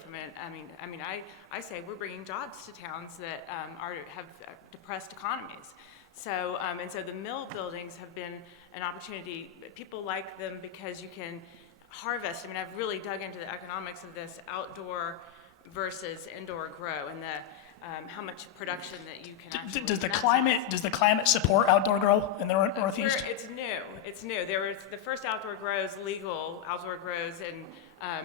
I say we're bringing jobs to towns that have depressed economies. So the mill buildings have been an opportunity. People like them because you can harvest. I've really dug into the economics of this outdoor versus indoor grow and how much production that you can actually... Does the climate support outdoor grow in the Northeast? It's new. The first outdoor grows, legal outdoor grows in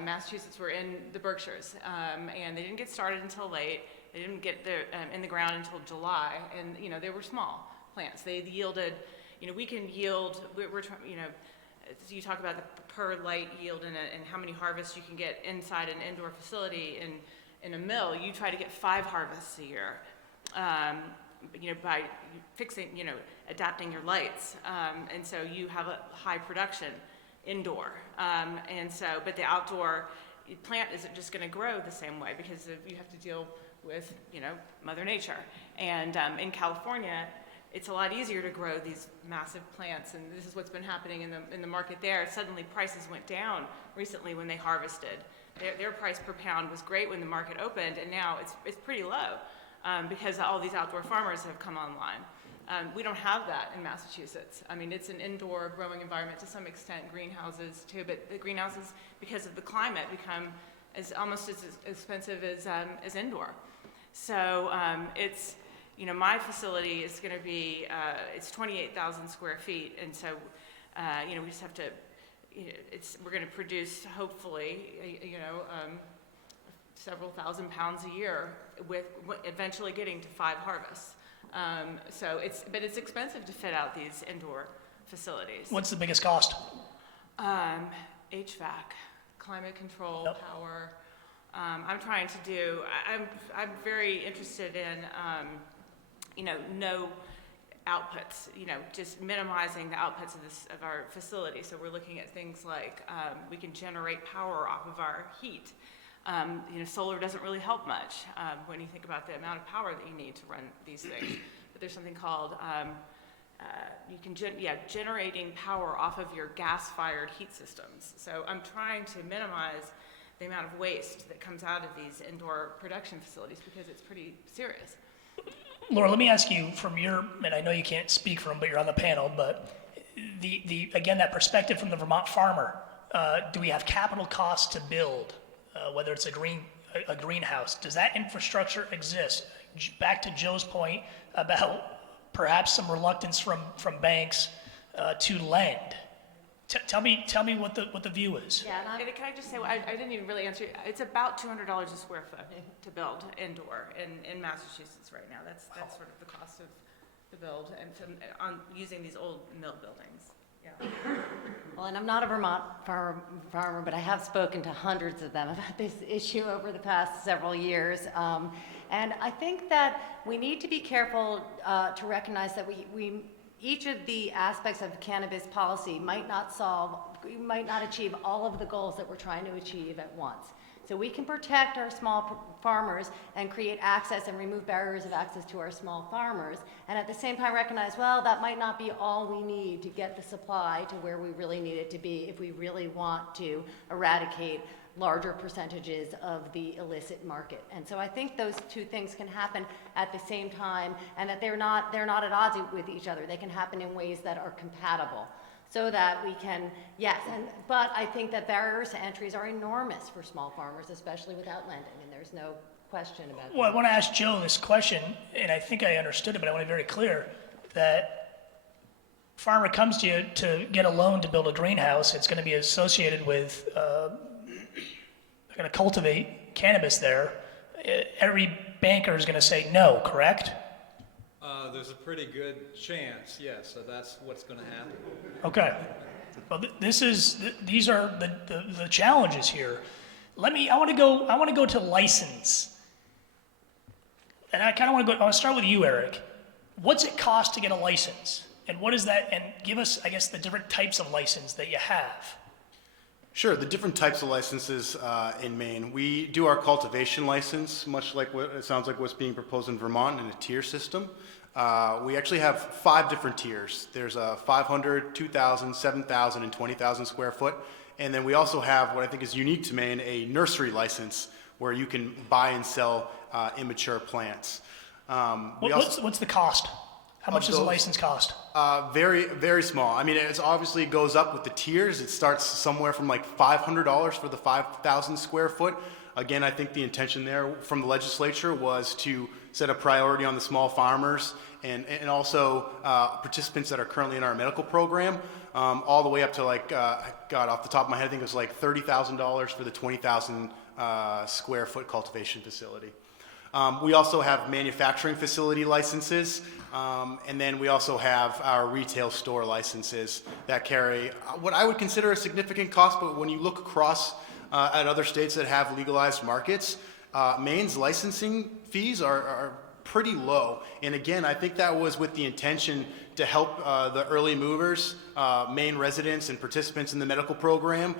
Massachusetts were in the Berkshires, and they didn't get started until late. They didn't get in the ground until July, and they were small plants. They yielded, we can yield. We're trying, you talk about the per light yield and how many harvests you can get inside an indoor facility in a mill. You try to get 5 harvests a year, by fixing, adapting your lights, and so you have a high production indoor, but the outdoor plant isn't just going to grow the same way because you have to deal with, Mother Nature, and in California, it's a lot easier to grow these massive plants, and this is what's been happening in the market there. Suddenly prices went down recently when they harvested. Their price per pound was great when the market opened, and now it's pretty low because all these outdoor farmers have come online. We don't have that in Massachusetts. It's an indoor growing environment to some extent, greenhouses too, but the greenhouses, because of the climate, become almost as expensive as indoor. So it's, my facility is going to be, it's 28,000 square feet, and so, we just have to, we're going to produce, hopefully, several thousand pounds a year with eventually getting to 5 harvests. But it's expensive to fit out these indoor facilities. What's the biggest cost? HVAC, climate control, Yep. power. I'm trying to do, I'm very interested in, no outputs, just minimizing the outputs of our facility. So we're looking at things like we can generate power off of our heat. Solar doesn't really help much when you think about the amount of power that you need to run these things. But there's something called generating power off of your gas-fired heat systems. So I'm trying to minimize the amount of waste that comes out of these indoor production facilities because it's pretty serious. Laura, let me ask you and I know you can't speak for them, but you're on the panel, but again, that perspective from the Vermont farmer, do we have capital costs to build, whether it's a greenhouse? Does that infrastructure exist? Back to Joe's point about perhaps some reluctance from banks to lend. Tell me what the view is. Yeah, And can I just say, I didn't even really answer. It's about $200 a square foot to build indoor in Massachusetts right now. That's sort of the cost of the build and on using these old mill buildings. Yeah. Well, and I'm not a Vermont farmer, but I have spoken to hundreds of them about this issue over the past several years. And I think that we need to be careful to recognize that we each of the aspects of cannabis policy might not achieve all of the goals that we're trying to achieve at once. So we can protect our small farmers and create access and remove barriers of access to our small farmers, and at the same time recognize, well, that might not be all we need to get the supply to where we really need it to be if we really want to eradicate larger percentages of the illicit market. And so I think those two things can happen at the same time, and that they're not at odds with each other. They can happen in ways that are compatible, so that we can, but I think that barriers to entries are enormous for small farmers, especially without lending, and there's no question about that. Well, I want to ask Joe this question, and I think I understood it, but I want to be very clear that farmer comes to you to get a loan to build a greenhouse. It's going to be associated with are going to cultivate cannabis there, every banker is going to say no, correct? There's a pretty good chance, yes, so that's what's going to happen. Okay. Well, these are the challenges here. I want to go to license. And I want to start with you, Eric. What's it cost to get a license? And what is that? And give us, I guess, the different types of license that you have. Sure, the different types of licenses in Maine. We do our cultivation license, much like what it sounds like what's being proposed in Vermont in a tier system. We actually have 5 different tiers. There's a 500, 2,000, 7,000, and 20,000 square foot. And then we also have what I think is unique to Maine, a nursery license where you can buy and sell immature plants. What's the cost? How much does a license cost? Very, very small. I mean, it obviously goes up with the tiers. It starts somewhere from like $500 for the 5,000 square foot. Again, I think the intention there from the legislature was to set a priority on the small farmers and also participants that are currently in our medical program, all the way up to like, God, off the top of my head, I think it was like $30,000 for the 20,000 square foot cultivation facility. We also have manufacturing facility licenses, and then we also have our retail store licenses that carry what I would consider a significant cost, but when you look across at other states that have legalized markets, Maine's licensing fees are pretty low. And again, I think that was with the intention to help the early movers, Maine residents and participants in the medical program,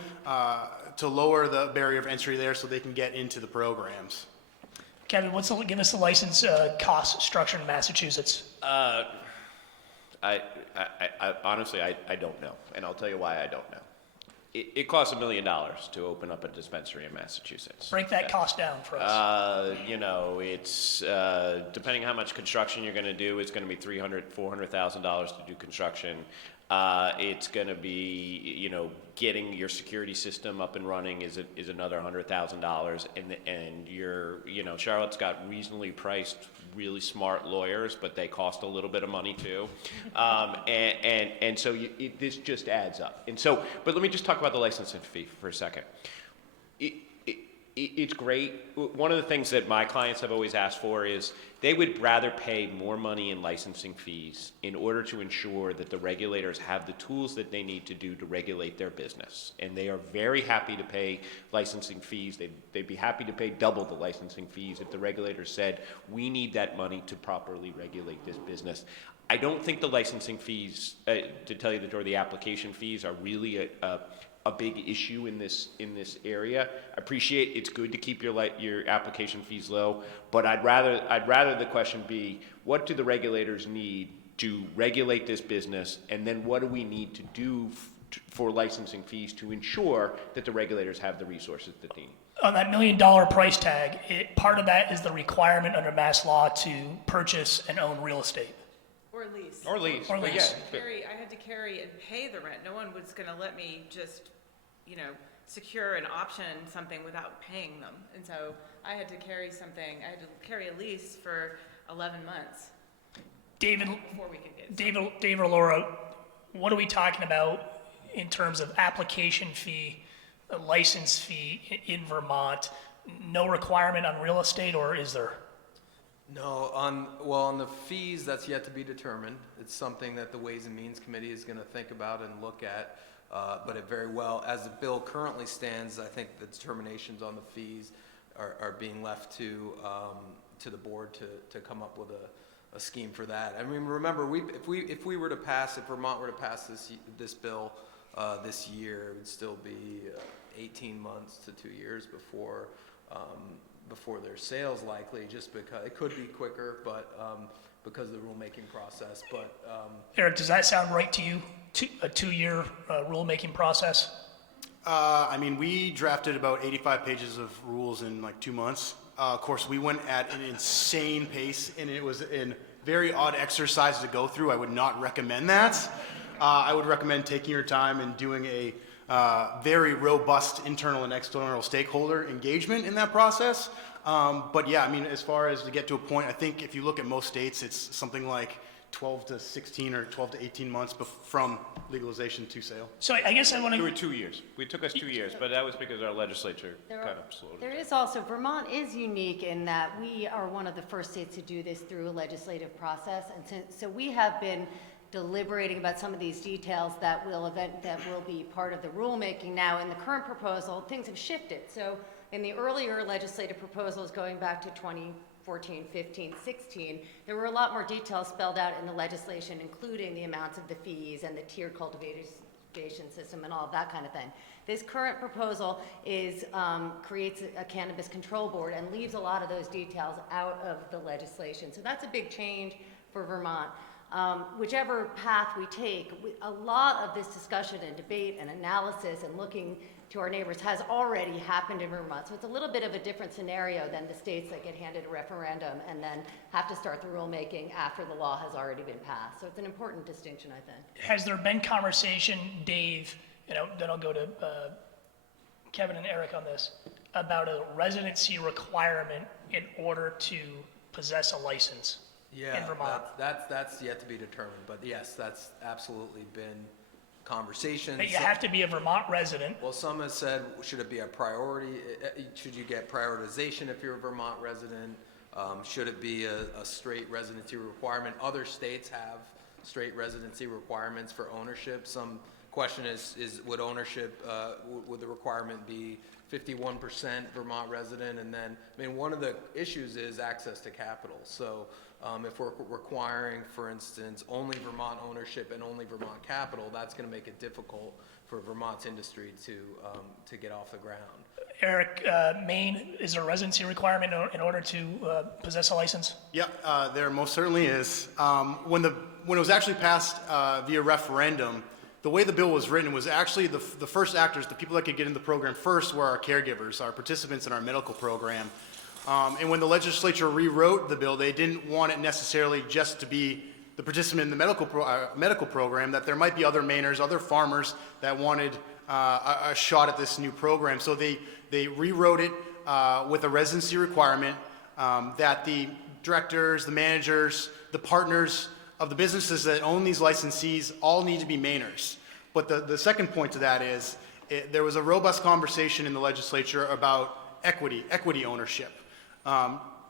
to lower the barrier of entry there so they can get into the programs. Kevin, give us the license cost structure in Massachusetts. I honestly, I don't know, and I'll tell you why I don't know. It costs $1 million to open up a dispensary in Massachusetts. Break that cost down for us. It's depending on how much construction you're going to do, it's going to be $300,000, $400,000 to do construction. It's going to be, getting your security system up and running is another $100,000, and Charlotte's got reasonably priced, really smart lawyers, but they cost a little bit of money too, and so this just adds up. And so, but let me just talk about the licensing fee for a second. It's great. One of the things that my clients have always asked for is they would rather pay more money in licensing fees in order to ensure that the regulators have the tools that they need to do to regulate their business. And they are very happy to pay licensing fees. They'd be happy to pay double the licensing fees if the regulators said, we need that money to properly regulate this business. I don't think the licensing fees, to tell you the truth, the application fees are really a big issue in this area. I appreciate it's good to keep your application fees low, but I'd rather the question be, what do the regulators need to regulate this business, and then what do we need to do for licensing fees to ensure that the regulators have the resources that they need? On that $1 million price tag, part of that is the requirement under mass law to purchase and own real estate. Or lease. Or lease. Or but lease. Yeah. I had to carry and pay the rent. No one was going to let me just, secure an option something without paying them. And so I had to carry a lease for 11 months David, before we could get Dave or Laura, what are we talking about in terms of application fee, a license fee in Vermont? No requirement on real estate, or is there? No, on the fees, that's yet to be determined. It's something that the Ways and Means Committee is going to think about and look at. But it very well, as the bill currently stands, I think the determinations on the fees are being left to the board to come up with a scheme for that. I mean, remember, if Vermont were to pass this bill this year, it would still be 18 months to 2 years before there's sales likely, just because it could be quicker, but because of the rulemaking process. But Eric, does that sound right to you? A 2-year rulemaking process? I mean, we drafted about 85 pages of rules in like 2 months. Of course, we went at an insane pace, and it was a very odd exercise to go through. I would not recommend that. I would recommend taking your time and doing a very robust internal and external stakeholder engagement in that process. But yeah, I mean, as far as to get to a point, I think if you look at most states, it's something like 12 to 16 or 12 to 18 months from legalization to sale. So I guess I want There were to, 2 years. It took us 2 years, but that was because our legislature There kind are- of slowed it There down. is also, Vermont is unique in that we are one of the first states to do this through a legislative process. And so we have been deliberating about some of these details that will be part of the rulemaking now. In the current proposal, things have shifted. So in the earlier legislative proposals going back to 2014, 15, 16, there were a lot more details spelled out in the legislation, including the amounts of the fees and the tiered cultivation system and all of that kind of thing. This current proposal creates a cannabis control board and leaves a lot of those details out of the legislation. So that's a big change for Vermont. Whichever path we take, a lot of this discussion and debate and analysis and looking to our neighbors has already happened in Vermont. So it's a little bit of a different scenario than the states that get handed a referendum and then have to start the rulemaking after the law has already been passed. So it's an important distinction, I think. has there been conversation, Dave, then I'll go to Kevin and Eric on this, about a residency requirement in order to possess a license in Vermont? That's yet to be determined, but yes, that's absolutely been conversations. That you have to be a Vermont resident. Well, some have said, should it be a priority? Should you get prioritization if you're a Vermont resident? Should it be a straight residency requirement? Other states have straight residency requirements for ownership. Some question is would ownership, would the requirement be 51% Vermont resident? And then, I mean, one of the issues is access to capital. So if we're requiring, for instance, only Vermont ownership and only Vermont capital, that's going to make it difficult for Vermont's industry to get off the ground. Eric, Maine, is there a residency requirement in order to possess a license? Yeah, there most certainly is. When it was actually passed via referendum, the way the bill was written was actually the first actors, the people that could get in the program first, were our caregivers, our participants in our medical program. And when the legislature rewrote the bill, they didn't want it necessarily just to be the participant in the medical program, that there might be other Mainers, other farmers that wanted a shot at this new program. So they rewrote it with a residency requirement that the directors, the managers, the partners of the businesses that own these licensees all need to be Mainers. But the second point to that is there was a robust conversation in the legislature about equity ownership.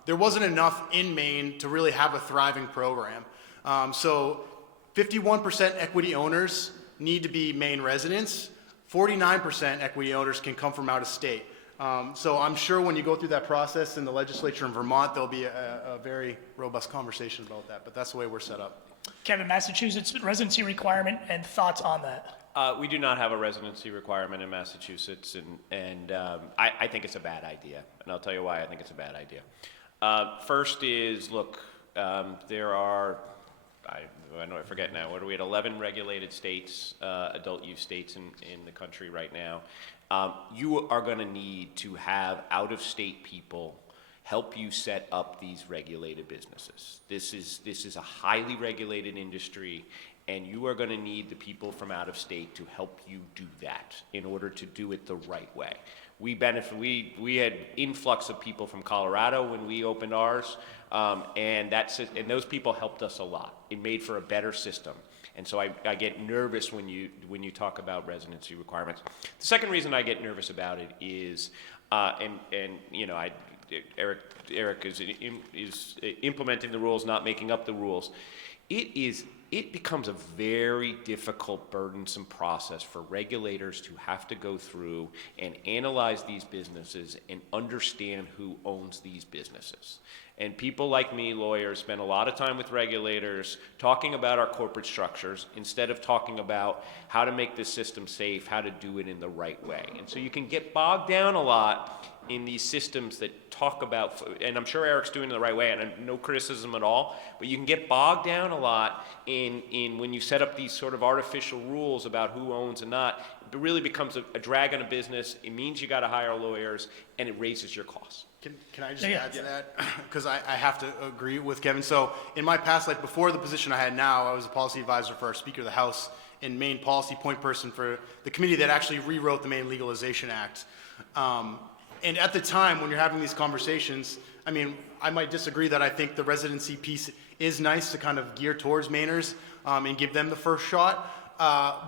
There wasn't enough in Maine to really have a thriving program. So 51% equity owners need to be Maine residents. 49% equity owners can come from out of state. So I'm sure when you go through that process in the legislature in Vermont, there'll be a very robust conversation about that, but that's the way we're set up. Kevin, Massachusetts residency requirement and thoughts on that? We do not have a residency requirement in Massachusetts, and I think it's a bad idea, and I'll tell you why I think it's a bad idea. First is, look, there are, I forget now, what are we at, 11 regulated states, adult use states in the country right now. You are going to need to have out-of-state people help you set up these regulated businesses. This is a highly regulated industry, and you are going to need the people from out of state to help you do that in order to do it the right way. We had influx of people from Colorado when we opened ours, and those people helped us a lot. It made for a better system. And so I get nervous when you talk about residency requirements. The second reason I get nervous about it is, Eric is implementing the rules, not making up the rules. It becomes a very difficult, burdensome process for regulators to have to go through and analyze these businesses and understand who owns these businesses. And people like me, lawyers, spend a lot of time with regulators talking about our corporate structures instead of talking about how to make this system safe, how to do it in the right way. And so you can get bogged down a lot in these systems that talk about, and I'm sure Eric's doing it the right way, and no criticism at all, but you can get bogged down a lot in when you set up these sort of artificial rules about who owns and not. It really becomes a drag on a business. It means you got to hire lawyers, and it raises your costs. Can I just add to that? Because I have to agree with Kevin. So in my past life, before the position I had now, I was a policy advisor for our Speaker of the House and Maine policy point person for the committee that actually rewrote the Maine Legalization Act. And at the time, when you're having these conversations, I mean, I might disagree that I think the residency piece is nice to kind of gear towards Mainers and give them the first shot.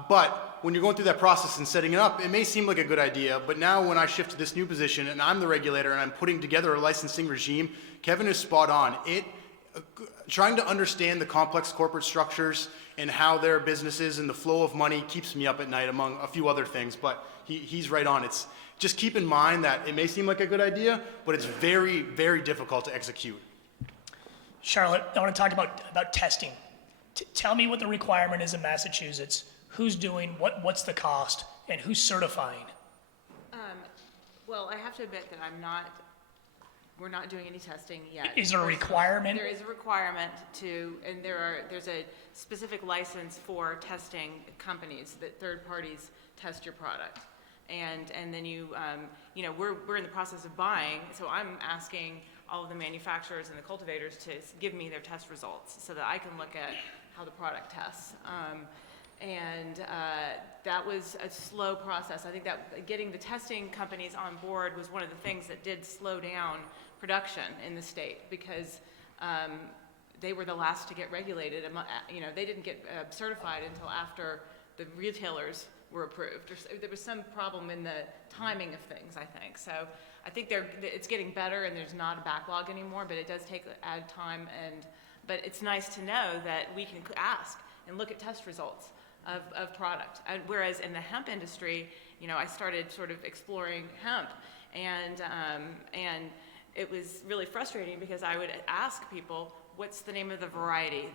But when you're going through that process and setting it up, it may seem like a good idea, but now when I shift to this new position and I'm the regulator and I'm putting together a licensing regime, Kevin is spot on. Trying to understand the complex corporate structures and how their businesses and the flow of money keeps me up at night, among a few other things, but he's right on. It's just keep in mind that it may seem like a good idea, but it's very, very difficult to execute. Charlotte, I want to talk about testing. Tell me what the requirement is in Massachusetts, who's doing, what's the cost, and who's certifying? Well, I have to admit that we're not doing any testing yet. Is there a requirement? There is a requirement and there's a specific license for testing companies, that third parties test your product. And then we're in the process of buying, so I'm asking all of the manufacturers and the cultivators to give me their test results so that I can look at how the product tests. That was a slow process. I think that getting the testing companies on board was one of the things that did slow down production in the state, because they were the last to get regulated. They didn't get certified until after the retailers were approved. There was some problem in the timing of things, I think. So I think it's getting better and there's not a backlog anymore, but it does add time. But it's nice to know that we can ask and look at test results of product. Whereas in the hemp industry, I started sort of exploring hemp, and it was really frustrating because I would ask people, what's the name of the variety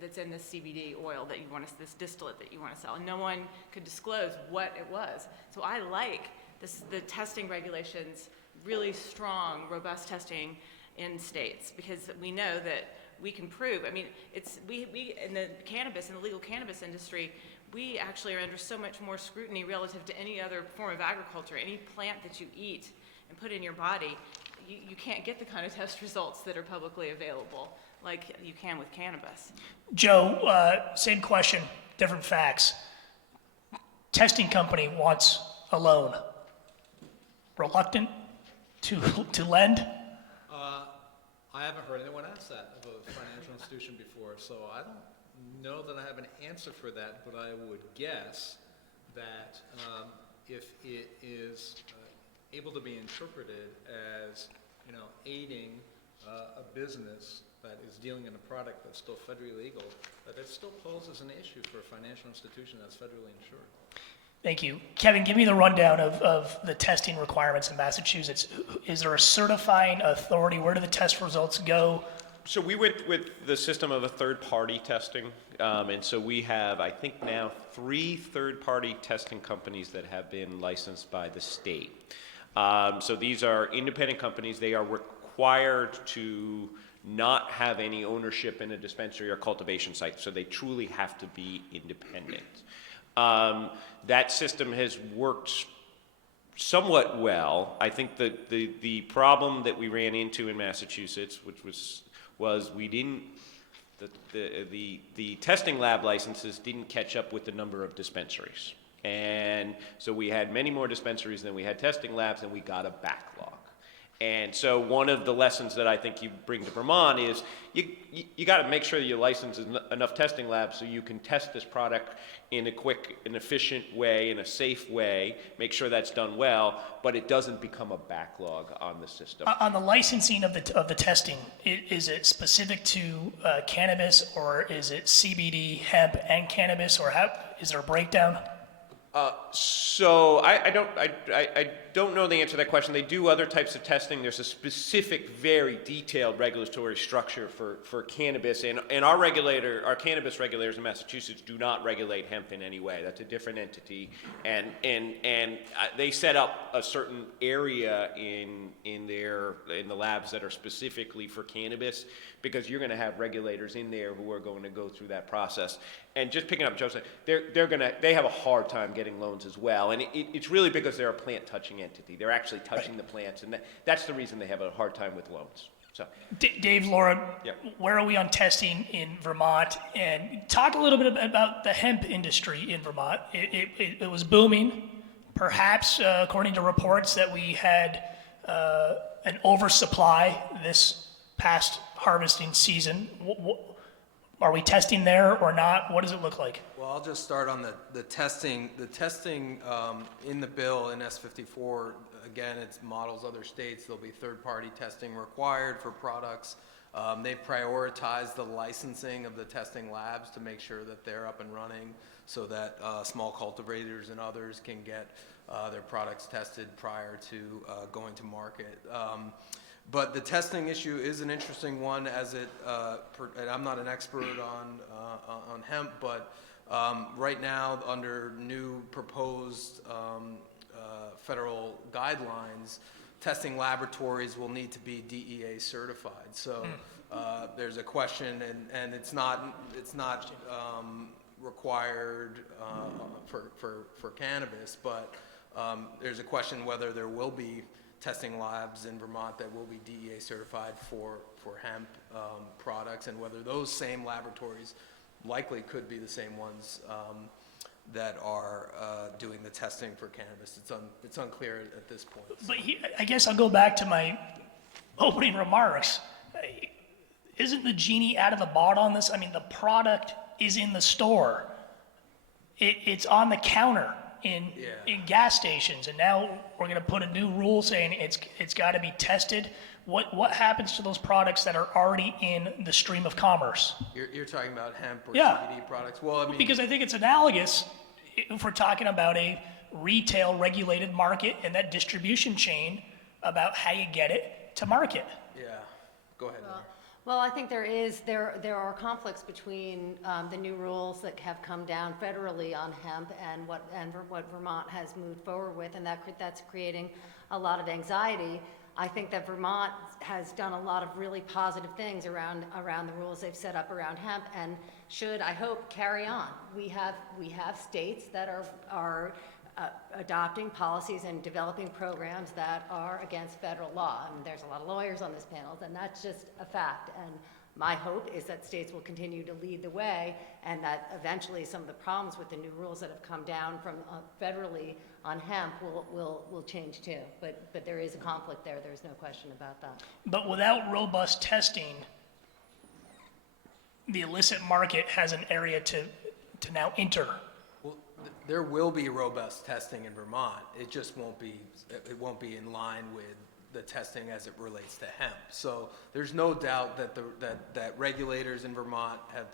that's in this CBD oil that you want to, this distillate that you want to sell? And no one could disclose what it was. So I like the testing regulations, really strong, robust testing in states, because we know that we can prove. I mean, we in the legal cannabis industry, we actually are under so much more scrutiny relative to any other form of agriculture. Any plant that you eat and put in your body, you can't get the kind of test results that are publicly available like you can with cannabis. Joe, same question, different facts. Testing company wants a loan. Reluctant to lend? I haven't heard anyone ask that of a financial institution before, so I don't know that I have an answer for that, but I would guess that if it is able to be interpreted as, aiding a business that is dealing in a product that's still federally legal, that it still poses an issue for a financial institution that's federally insured. Thank you. Kevin, give me the rundown of the testing requirements in Massachusetts. Is there a certifying authority? Where do the test results go? So we went with the system of a third-party testing, and so we have, I think now, 3 third-party testing companies that have been licensed by the state. So these are independent companies. They are required to not have any ownership in a dispensary or cultivation site, so they truly have to be independent. That system has worked somewhat well. I think that the problem that we ran into in Massachusetts, which was we didn't, the testing lab licenses didn't catch up with the number of dispensaries. And so we had many more dispensaries than we had testing labs, and we got a backlog. And so one of the lessons that I think you bring to Vermont is you got to make sure that you license enough testing labs so you can test this product in a quick and efficient way, in a safe way, make sure that's done well, but it doesn't become a backlog on the system. On the licensing of the testing, is it specific to cannabis, or is it CBD, hemp, and cannabis, or is there a breakdown? So I don't know the answer to that question. They do other types of testing. There's a specific, very detailed regulatory structure for cannabis, and our cannabis regulators in Massachusetts do not regulate hemp in any way. That's a different entity, and they set up a certain area in the labs that are specifically for cannabis, because you're going to have regulators in there who are going to go through that process. And just picking up Joe said, they have a hard time getting loans as well, and it's really because they're a plant touching entity. They're actually touching the plants, and that's the reason they have a hard time with loans. So, Dave, Laura, Yep. Where are we on testing in Vermont? And talk a little bit about the hemp industry in Vermont. It was booming. Perhaps, according to reports, that we had an oversupply this past harvesting season. Are we testing there or not? What does it look like? Well, I'll just start on the testing. The testing in the bill in S54, again, it models other states. There'll be third-party testing required for products. They've prioritized the licensing of the testing labs to make sure that they're up and running so that small cultivators and others can get their products tested prior to going to market. But the testing issue is an interesting one, as it. And I'm not an expert on hemp, but right now, under new proposed federal guidelines, testing laboratories will need to be DEA certified. So there's a question, and it's not required for cannabis, but there's a question whether there will be testing labs in Vermont that will be DEA certified for hemp products, and whether those same laboratories likely could be the same ones that are doing the testing for cannabis. It's unclear at this point. But I guess I'll go back to my opening remarks. Isn't the genie out of the bottle on this? I mean, the product is in the store. It's on the counter in gas stations, and now we're going to put a new rule saying it's got to be tested. What happens to those products that are already in the stream of commerce? You're talking about hemp or Yeah. CBD products? Well, I mean, Because I think it's analogous if we're talking about a retail regulated market and that distribution chain about how you get it to market. yeah. Go ahead, Laura. Well, I think there are conflicts between the new rules that have come down federally on hemp and what Vermont has moved forward with, and that's creating a lot of anxiety. I think that Vermont has done a lot of really positive things around the rules they've set up around hemp, and should, I hope, carry on. We have states that are adopting policies and developing programs that are against federal law. I mean, there's a lot of lawyers on this panel, and that's just a fact. And my hope is that states will continue to lead the way, and that eventually some of the problems with the new rules that have come down from federally on hemp will change too. But there is a conflict there. There's no question about that. But without robust testing, the illicit market has an area to now enter. Well, there will be robust testing in Vermont. It just won't be in line with the testing as it relates to hemp. So there's no doubt that that regulators in Vermont have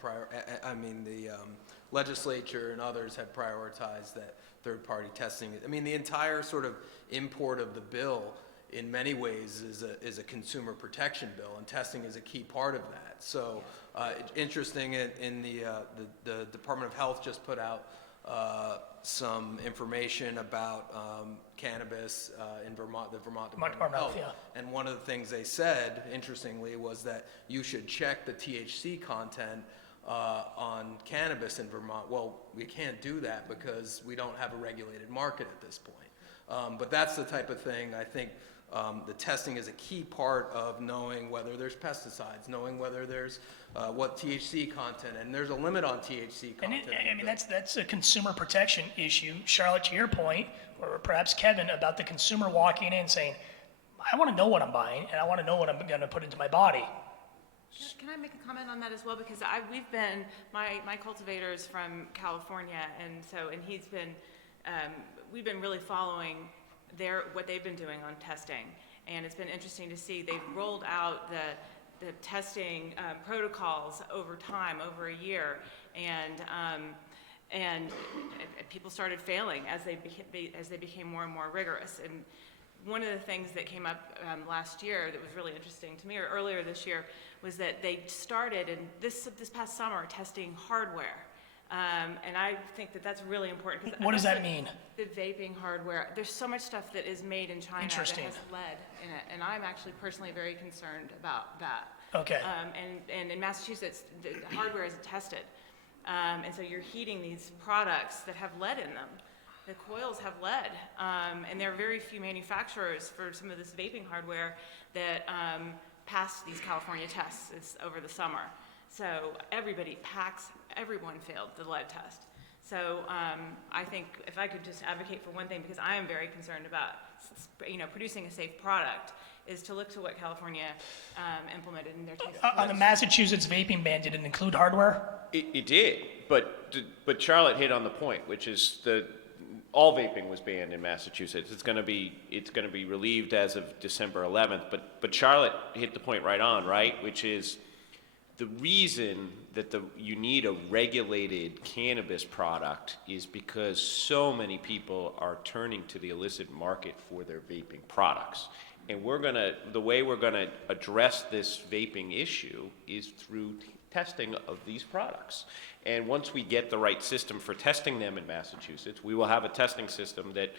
the legislature and others have prioritized that third-party testing. I mean, the entire sort of import of the bill in many ways is a consumer protection bill, and testing is a key part of that. So interesting, in the Department of Health just put out some information about cannabis in Vermont, the Vermont Department of Health. Yeah. And one of the things they said, interestingly, was that you should check the THC content on cannabis in Vermont. Well, we can't do that because we don't have a regulated market at this point. But that's the type of thing, I think, the testing is a key part of knowing whether there's pesticides, knowing whether there's what THC content, and there's a limit on THC content. And that's a consumer protection issue. Charlotte, to your point, or perhaps Kevin, about the consumer walking in saying, I want to know what I'm buying, and I want to know what I'm going to put into my body. Can I make a comment on that as well? Because my cultivator's from California, and we've been really following what they've been doing on testing. And it's been interesting to see they've rolled out the testing protocols over time, over a year, and people started failing as they became more and more rigorous. And one of the things that came up last year that was really interesting to me, or earlier this year, was that they started in this past summer testing hardware. And I think that that's really important. What does that mean? The vaping hardware. There's so much stuff that is made in China that has lead in it, and I'm actually personally very concerned about that. Okay. And in Massachusetts, the hardware isn't tested, and so you're heating these products that have lead in them. The coils have lead, and there are very few manufacturers for some of this vaping hardware that passed these California tests over the summer. So everyone failed the lead test. So I think if I could just advocate for one thing, because I am very concerned about, producing a safe product, is to look to what California implemented in their taste. On the Massachusetts vaping ban, did it include hardware? It did, but Charlotte hit on the point, which is all vaping was banned in Massachusetts. It's going to be relieved as of December 11th. But Charlotte hit the point right on, right? Which is the reason that you need a regulated cannabis product is because so many people are turning to the illicit market for their vaping products. And the way we're gonna address this vaping issue is through testing of these products. And once we get the right system for testing them in Massachusetts, we will have a testing system that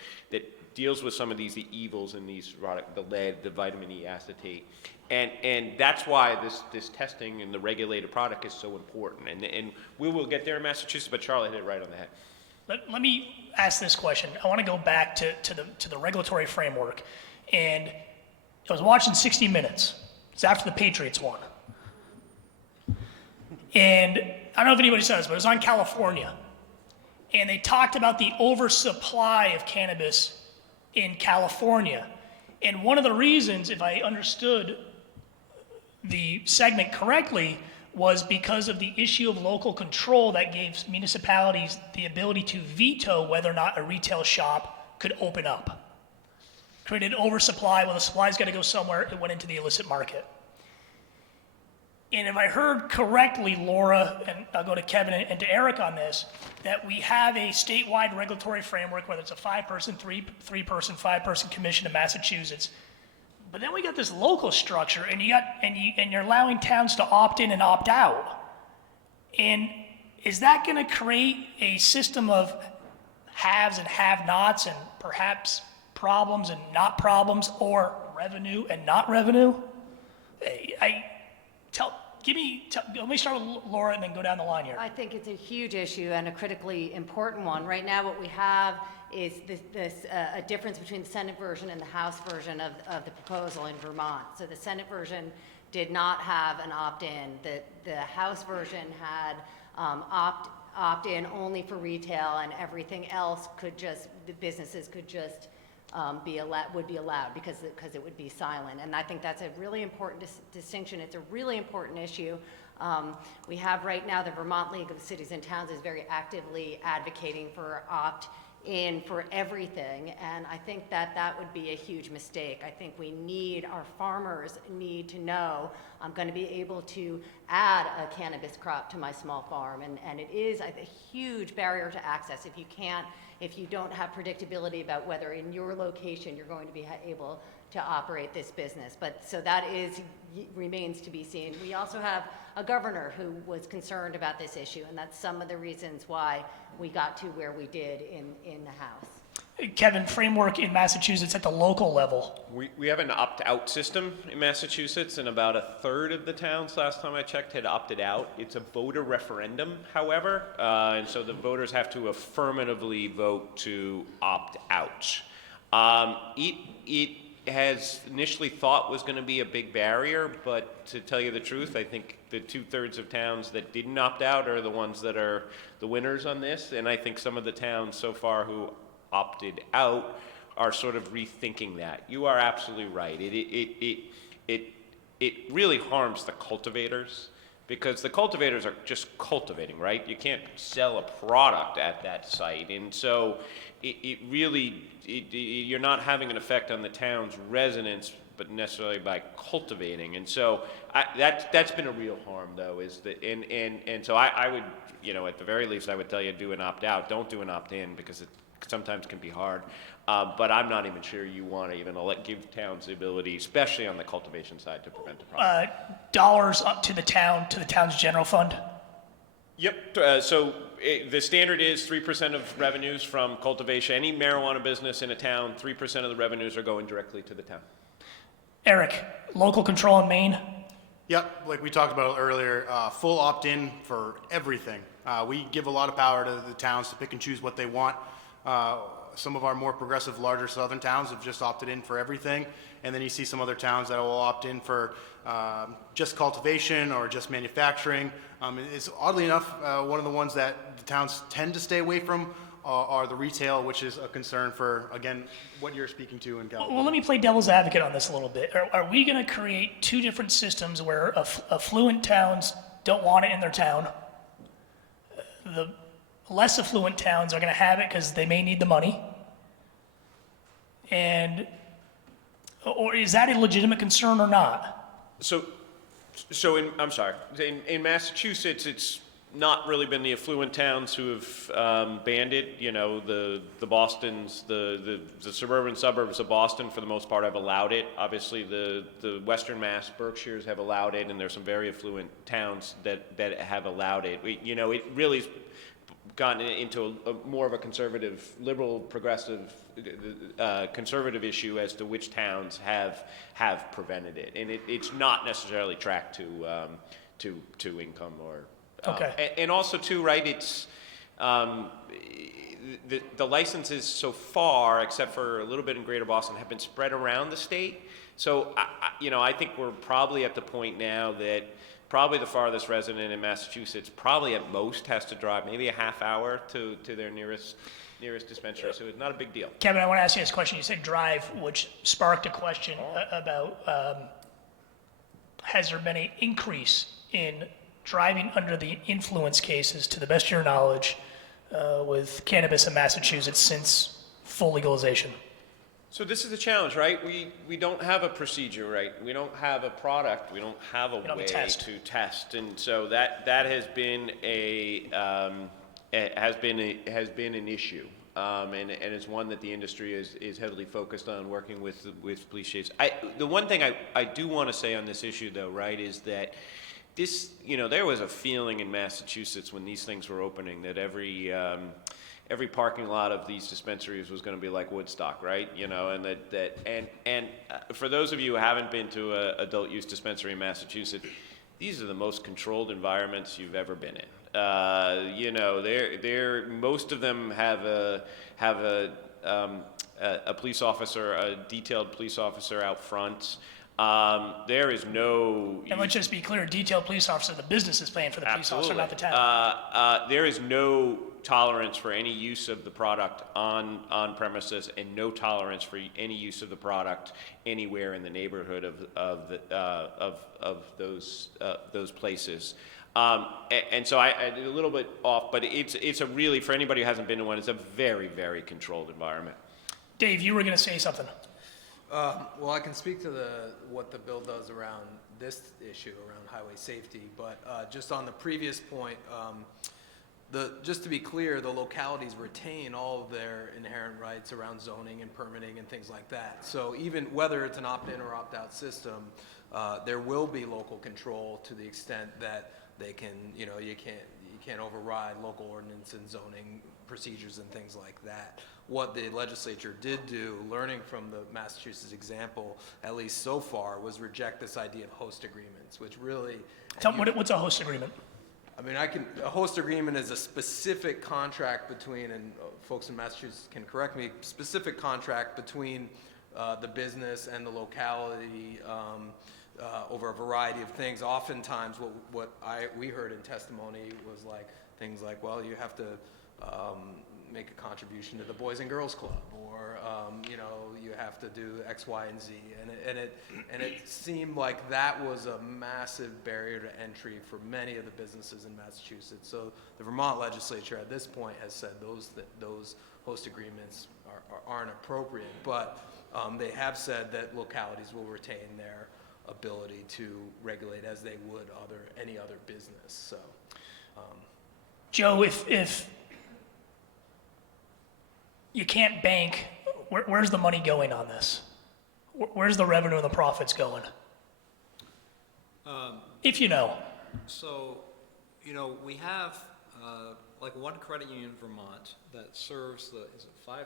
deals with some of these evils in these products, the lead, the vitamin E acetate. And that's why this testing and the regulated product is so important. And we will get there in Massachusetts, but Charlotte hit it right on the head. Let me ask this question. I want to go back to the regulatory framework. And I was watching 60 Minutes. It's after the Patriots won. And I don't know if anybody saw this, but it was on California. And they talked about the oversupply of cannabis in California. And one of the reasons, if I understood the segment correctly, was because of the issue of local control that gave municipalities the ability to veto whether or not a retail shop could open up. Created oversupply. Well, the supply's got to go somewhere. It went into the illicit market. And if I heard correctly, Laura, and I'll go to Kevin and to Eric on this, that we have a statewide regulatory framework, whether it's a 5-person, 3-person, 5-person commission in Massachusetts. But then we got this local structure, and you're allowing towns to opt in and opt out. And is that going to create a system of haves and have-nots, and perhaps problems and not problems, or revenue and not revenue? Let me start with Laura and then go down the line here. I think it's a huge issue and a critically important one. Right now, what we have is a difference between the Senate version and the House version of the proposal in Vermont. So the Senate version did not have an opt-in. The House version had opt-in only for retail, and everything else the businesses could just would be allowed because it would be silent. And I think that's a really important distinction. It's a really important issue. We have right now the Vermont League of Cities and Towns is very actively advocating for opt-in for everything, and I think that would be a huge mistake. I think our farmers need to know I'm going to be able to add a cannabis crop to my small farm, and it is a huge barrier to access if you don't have predictability about whether in your location you're going to be able to operate this business. But so that remains to be seen. We also have a governor who was concerned about this issue, and that's some of the reasons why we got to where we did in the House. Kevin, framework in Massachusetts at the local level. We have an opt-out system in Massachusetts, and about a third of the towns, last time I checked, had opted out. It's a voter referendum, however, and so the voters have to affirmatively vote to opt out. It has initially thought was going to be a big barrier, but to tell you the truth, I think the 2/3 of towns that didn't opt out are the ones that are the winners on this, and I think some of the towns so far who opted out are sort of rethinking that. You are absolutely right. It really harms the cultivators, because the cultivators are just cultivating, right? You can't sell a product at that site, and so you're not having an effect on the town's residents, but necessarily by cultivating. And so that's been a real harm, though, and so I would, at the very least, I would tell you do an opt-out. Don't do an opt-in, because it sometimes can be hard. But I'm not even sure you want to even give towns the ability, especially on the cultivation side, to prevent the problem. Dollars up to the town's general fund? Yep. The standard is 3% of revenues from cultivation. Any marijuana business in a town, 3% of the revenues are going directly to the town. Eric, local control in Maine? Yep, like we talked about earlier, full opt-in for everything. We give a lot of power to the towns to pick and choose what they want. Some of our more progressive, larger southern towns have just opted in for everything. And then you see some other towns that will opt in for just cultivation or just manufacturing. It's oddly enough, one of the ones that the towns tend to stay away from are the retail, which is a concern for, again, what you're speaking to in California. Well, let me play devil's advocate on this a little bit. Are we going to create two different systems where affluent towns don't want it in their town? The less affluent towns are going to have it because they may need the money. Or is that a legitimate concern or not? I'm sorry, in Massachusetts, it's not really been the affluent towns who have banned it. You know, the Bostons, the suburban suburbs of Boston, for the most part, have allowed it. Obviously, the Western Mass Berkshires have allowed it, and there's some very affluent towns that have allowed it. It really has gotten into more of a conservative, liberal, progressive, conservative issue as to which towns have prevented it, and it's not necessarily tracked to income or. Okay. And also too, right, it's, the licenses so far, except for a little bit in Greater Boston, have been spread around the state. So, I think we're probably at the point now that probably the farthest resident in Massachusetts probably at most has to drive maybe a half hour to their nearest dispensary, so it's not a big deal. Kevin, I want to ask you this question. You said drive, which sparked a question about has there been an increase in driving under the influence cases, to the best of your knowledge, with cannabis in Massachusetts since full legalization? So this is the challenge, right? We don't have a procedure, right? We don't have a product. We don't have a way to test, and so that has been has been an issue, and it's one that the industry is heavily focused on, working with police chiefs. The one thing I do want to say on this issue, though, right, is that this, there was a feeling in Massachusetts when these things were opening that every parking lot of these dispensaries was going to be like Woodstock, right? And for those of you who haven't been to an adult use dispensary in Massachusetts, these are the most controlled environments you've ever been in. Most of them have a police officer, a detailed police officer out front. There is no. And let's just be clear: detailed police officer, the business is paying for the police officer, not the town. There is no tolerance for any use of the product on premises, and no tolerance for any use of the product anywhere in the neighborhood of those places. And so I a little bit off, but it's a really, for anybody who hasn't been to one, it's a very, very controlled environment. Dave, you were going to say something. Well, I can speak to what the bill does around this issue, around highway safety, but just on the previous point, just to be clear, the localities retain all of their inherent rights around zoning and permitting and things like that. So even whether it's an opt-in or opt-out system, there will be local control to the extent that they can, you can't override local ordinance and zoning procedures and things like that. What the legislature did do, learning from the Massachusetts example, at least so far, was reject this idea of host agreements, which really. What's a host agreement? I mean, a host agreement is a specific contract between, and folks in Massachusetts can correct me, specific contract between the business and the locality over a variety of things. Oftentimes, what we heard in testimony was things like, well, you have to make a contribution to the Boys and Girls Club, or you have to do X, Y, and Z, and it seemed like that was a massive barrier to entry for many of the businesses in Massachusetts. So the Vermont legislature at this point has said those host agreements aren't appropriate, but they have said that localities will retain their ability to regulate as they would any other business. So, Joe, if you can't bank, where's the money going on this? Where's the revenue and the profits going? If you know. So, we have one credit union in Vermont that serves 5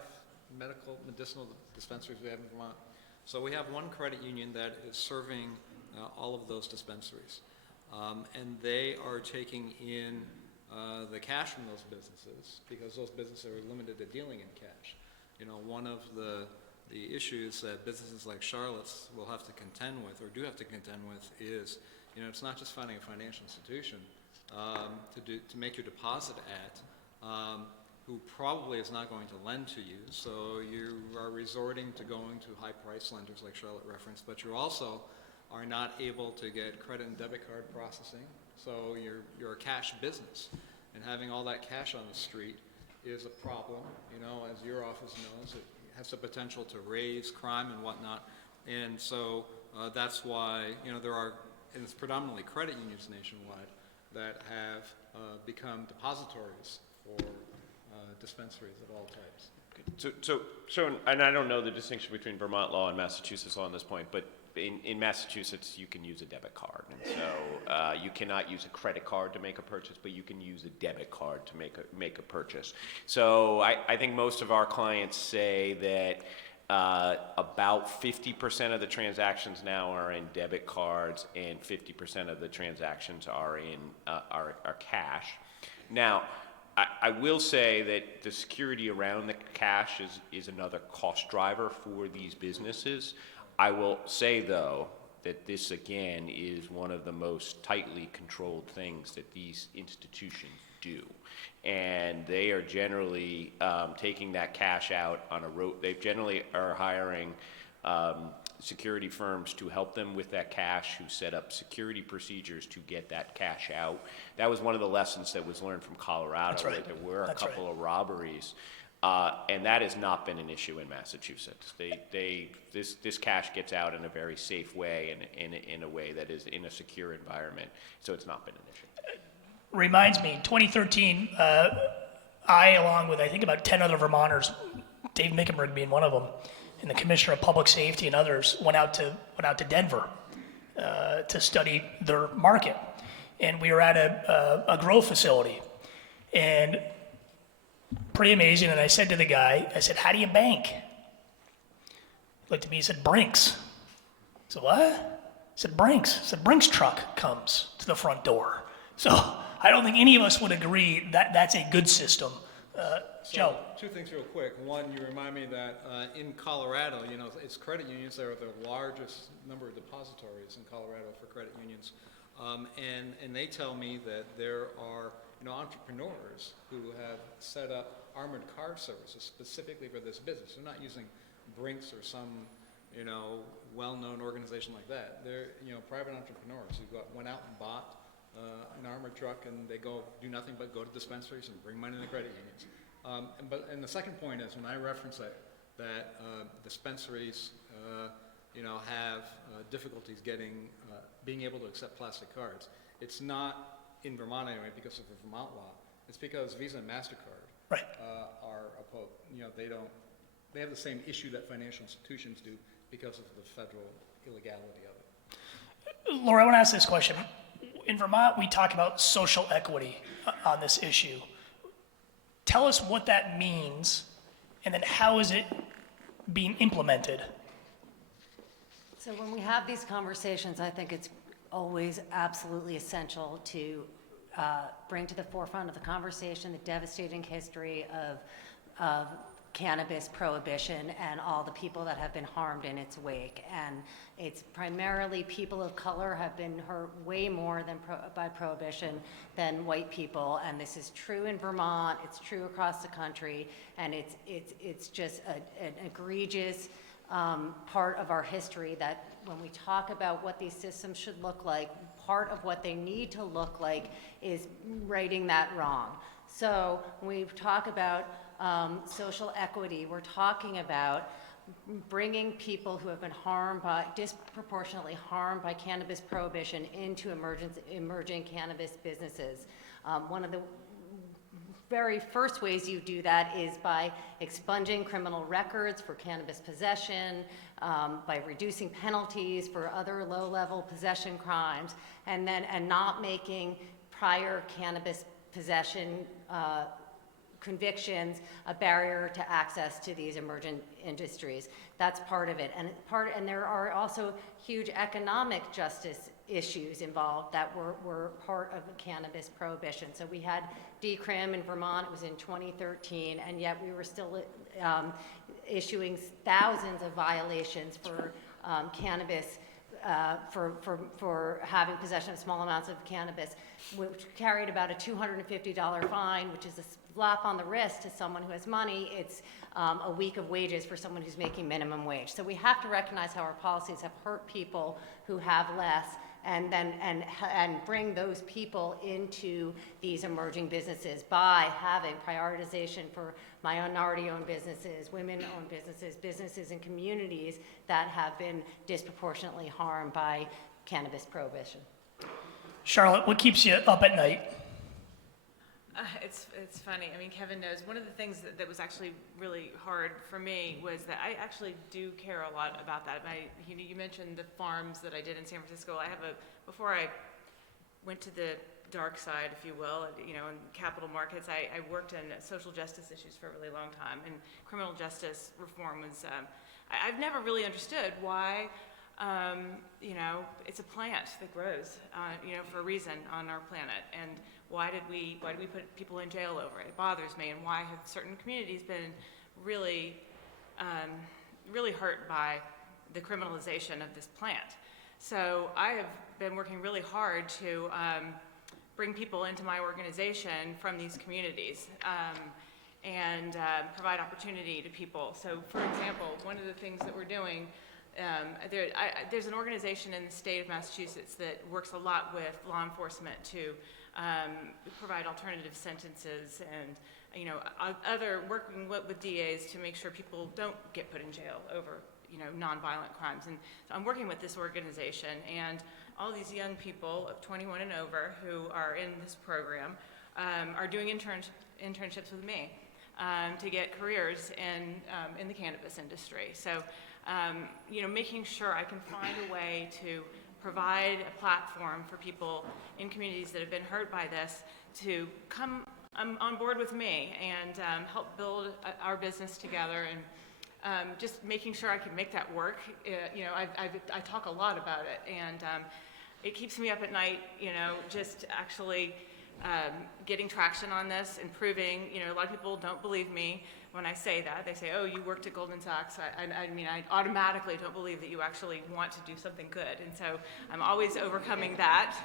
medicinal dispensaries we have in Vermont. So we have one credit union that is serving all of those dispensaries. And they are taking in the cash from those businesses, because those businesses are limited to dealing in cash. You know, one of the issues that businesses like Charlotte's will have to contend with, or do have to contend with, is, you know, it's not just finding a financial institution to make your deposit at, who probably is not going to lend to you. So you are resorting to going to high-price lenders like Charlotte referenced, but you also are not able to get credit and debit card processing. So you're a cash business, and having all that cash on the street is a problem. You know, as your office knows, it has the potential to raise crime and whatnot. And so that's why, you know, there are, and it's predominantly credit unions nationwide that have become depositories for dispensaries of all types. So, and I don't know the distinction between Vermont law and Massachusetts law on this point, but in Massachusetts, you can use a debit card. And so you cannot use a credit card to make a purchase, but you can use a debit card to make a purchase. So I think most of our clients say that about 50% of the transactions now are in debit cards, and 50% of the transactions are in are cash. Now, I will say that the security around the cash is another cost driver for these businesses. I will say, though, that this, again, is one of the most tightly controlled things that these institutions do. And they are generally taking that cash out on a road. They generally are hiring security firms to help them with that cash, who set up security procedures to get that cash out. That was one of the lessons that was learned from Colorado. That's right. Where there were a That's couple right. of robberies. And that has not been an issue in Massachusetts. This cash gets out in a very safe way, and in a way that is in a secure environment. So it's not been an issue. Reminds me, 2013, I, along with I think about 10 other Vermonters, Dave Mickenberg being one of them, and the Commissioner of Public Safety and others, went out to Denver to study their market. And we were at a grow facility, and pretty amazing. And I said to the guy, I said, "How do you bank?" He looked at me, he said, "Brinks." I said, "What?" I said, "Brinks." I said, "Brinks truck comes to the front door." So I don't think any of us would agree that that's a good system. Joe? Two things real quick. One, you remind me that in Colorado, you know, it's credit unions that are the largest number of depositories in Colorado for credit unions. And they tell me that there are, you know, entrepreneurs who have set up armored car services specifically for this business. They're not using Brinks or some, you know, well-known organization like that. They're, you know, private entrepreneurs who went out and bought an armored truck, and they do nothing but go to dispensaries and bring money to credit unions. And the second point is, when I reference that dispensaries, you know, have difficulties being able to accept plastic cards, it's not in Vermont anyway because of the Vermont law. It's because Visa and MasterCard Right. are opposed. You know, they have the same issue that financial institutions do because of the federal illegality of it. Laura, I want to ask this question. In Vermont, we talk about social equity on this issue. Tell us what that means, and then how is it being implemented? So when we have these conversations, I think it's always absolutely essential to bring to the forefront of the conversation the devastating history of cannabis prohibition and all the people that have been harmed in its wake. And it's primarily people of color have been hurt way more by prohibition than white people. And this is true in Vermont, it's true across the country, and it's just an egregious part of our history that when we talk about what these systems should look like, part of what they need to look like is righting that wrong. So when we talk about social equity, we're talking about bringing people who have been disproportionately harmed by cannabis prohibition into emerging cannabis businesses. One of the very first ways you do that is by expunging criminal records for cannabis possession, by reducing penalties for other low-level possession crimes, and not making prior cannabis possession convictions a barrier to access to these emergent industries. That's part of it. And there are also huge economic justice issues involved that were part of the cannabis prohibition. So we had decrim in Vermont, it was in 2013, and yet we were still issuing thousands of violations for cannabis, for having possession of small amounts of cannabis, which carried about a $250 fine, which is a slap on the wrist to someone who has money. It's a week of wages for someone who's making minimum wage. So we have to recognize how our policies have hurt people who have less, and bring those people into these emerging businesses by having prioritization for minority-owned businesses, women-owned businesses, businesses in communities that have been disproportionately harmed by cannabis prohibition. Charlotte, what keeps you up at night? It's funny. I mean, Kevin knows one of the things that was actually really hard for me was that I actually do care a lot about that. You mentioned the farms that I did in San Francisco. Before I went to the dark side, if you will, in capital markets, I worked in social justice issues for a really long time, and criminal justice reform was, I've never really understood why, it's a plant that grows, for a reason on our planet, and why did we put people in jail over it? It bothers me, and why have certain communities been really, really hurt by the criminalization of this plant? So I have been working really hard to bring people into my organization from these communities and provide opportunity to people. So for example, one of the things that we're doing, there's an organization in the state of Massachusetts that works a lot with law enforcement to provide alternative sentences and working with DAs to make sure people don't get put in jail over nonviolent crimes. And so I'm working with this organization, and all these young people of 21 and over who are in this program are doing internships with me to get careers in the cannabis industry. So making sure I can find a way to provide a platform for people in communities that have been hurt by this to come on board with me and help build our business together, and just making sure I can make that work. I talk a lot about it, and it keeps me up at night, just actually getting traction on this and proving, a lot of people don't believe me when I say that. They say, oh, you worked at Goldman Sachs. I automatically don't believe that you actually want to do something good. And so I'm always overcoming that.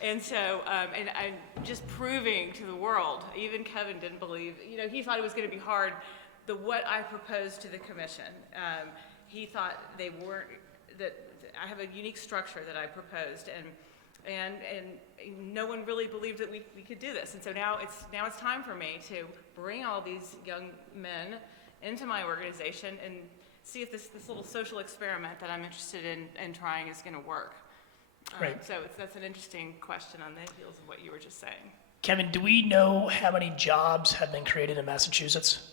And so, and I'm just proving to the world, even Kevin didn't believe, he thought it was going to be hard, what I proposed to the commission. He thought they weren't, that I have a unique structure that I proposed, and no one really believed that we could do this. And so now it's time for me to bring all these young men into my organization and see if this little social experiment that I'm interested in trying is going to work. Right. So that's an interesting question on the heels of what you were just saying. Kevin, do we know how many jobs have been created in Massachusetts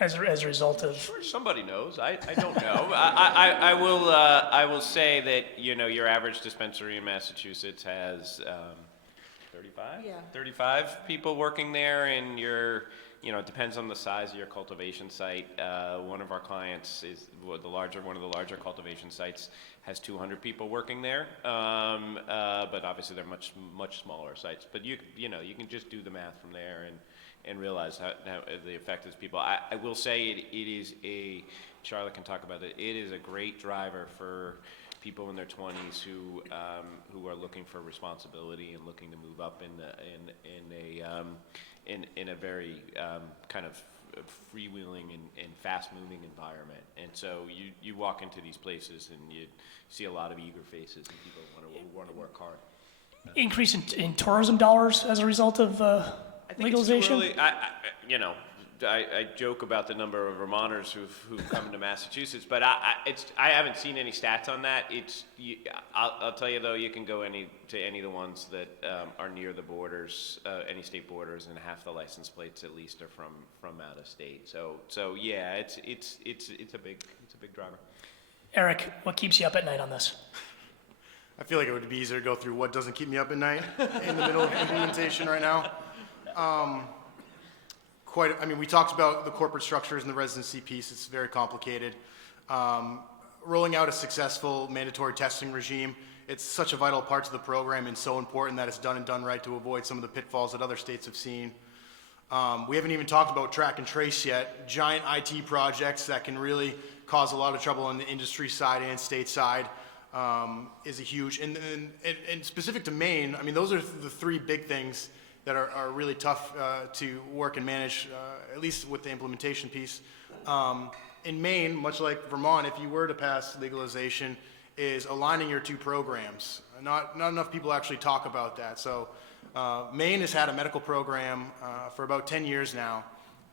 as a result of? Sure, somebody knows. I don't know. I will say that your average dispensary in Massachusetts has 35. Yeah. 35 people working there, and it depends on the size of your cultivation site. One of our clients is one of the larger cultivation sites has 200 people working there. But obviously they're much smaller sites. But you can just do the math from there and realize how the effect is people. I will say it is Charlotte can talk about it, it is a great driver for people in their 20s who are looking for responsibility and looking to move up in a very kind of freewheeling and fast-moving environment. And so you walk into these places and you see a lot of eager faces and people who want to work hard. Increase in tourism dollars as a result of legalization? It's too early. I joke about the number of Vermonters who've come to Massachusetts, but I haven't seen any stats on that. I'll tell you though, you can go to any of the ones that are near the borders, any state borders, and half the license plates at least are from out of state. So yeah, it's a big driver. Eric, what keeps you up at night on this? I feel like it would be easier to go through what doesn't keep me up at night in the middle of implementation right now. We talked about the corporate structures and the residency piece. It's very complicated. Rolling out a successful mandatory testing regime it's such a vital part to the program and so important that it's done and done right to avoid some of the pitfalls that other states have seen. We haven't even talked about track and trace yet. Giant IT projects that can really cause a lot of trouble on the industry side and state side is a huge, and specific to Maine, I mean, those are the three big things that are really tough to work and manage, at least with the implementation piece. In Maine, much like Vermont, if you were to pass legalization, is aligning your two programs. Not enough people actually talk about that. So Maine has had a medical program for about 10 years now.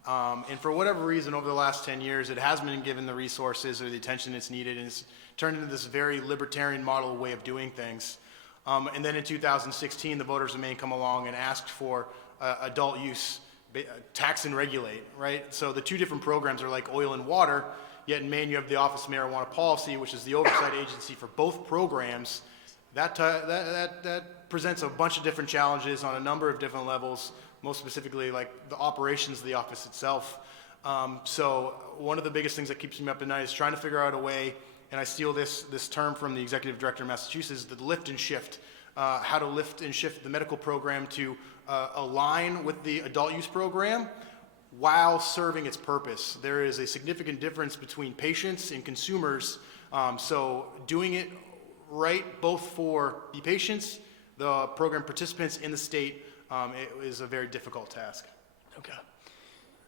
And for whatever reason, over the last 10 years, it hasn't been given the resources or the attention it's needed, and it's turned into this very libertarian model way of doing things. And then in 2016, the voters of Maine come along and asked for adult use, tax and regulate, right? So the two different programs are like oil and water, yet in Maine you have the Office of Marijuana Policy, which is the oversight agency for both programs. That presents a bunch of different challenges on a number of different levels, most specifically like the operations of the office itself. So one of the biggest things that keeps me up at night is trying to figure out a way, and I steal this term from the executive director of Massachusetts, the lift and shift, how to lift and shift the medical program to align with the adult use program while serving its purpose. There is a significant difference between patients and consumers, so doing it right both for the patients, the program participants, and the state, it is a very difficult task. Okay.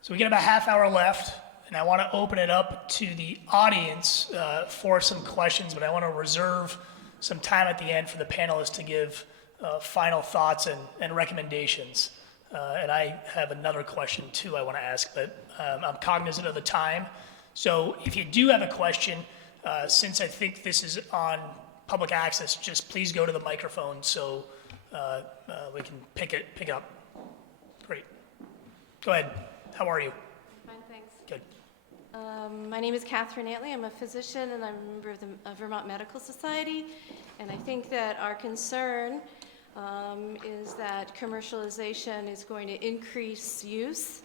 So we get about a half hour left, and I want to open it up to the audience for some questions, but I want to reserve some time at the end for the panelists to give final thoughts and recommendations. And I have another question too I want to ask, but I'm cognizant of the time. So if you do have a question, since I think this is on public access, just please go to the microphone so we can pick it up. Great. Go ahead. How are you? Fine, thanks. Good. My name is Catherine Antley. I'm a physician and I'm a member of the Vermont Medical Society. And I think that our concern is that commercialization is going to increase use.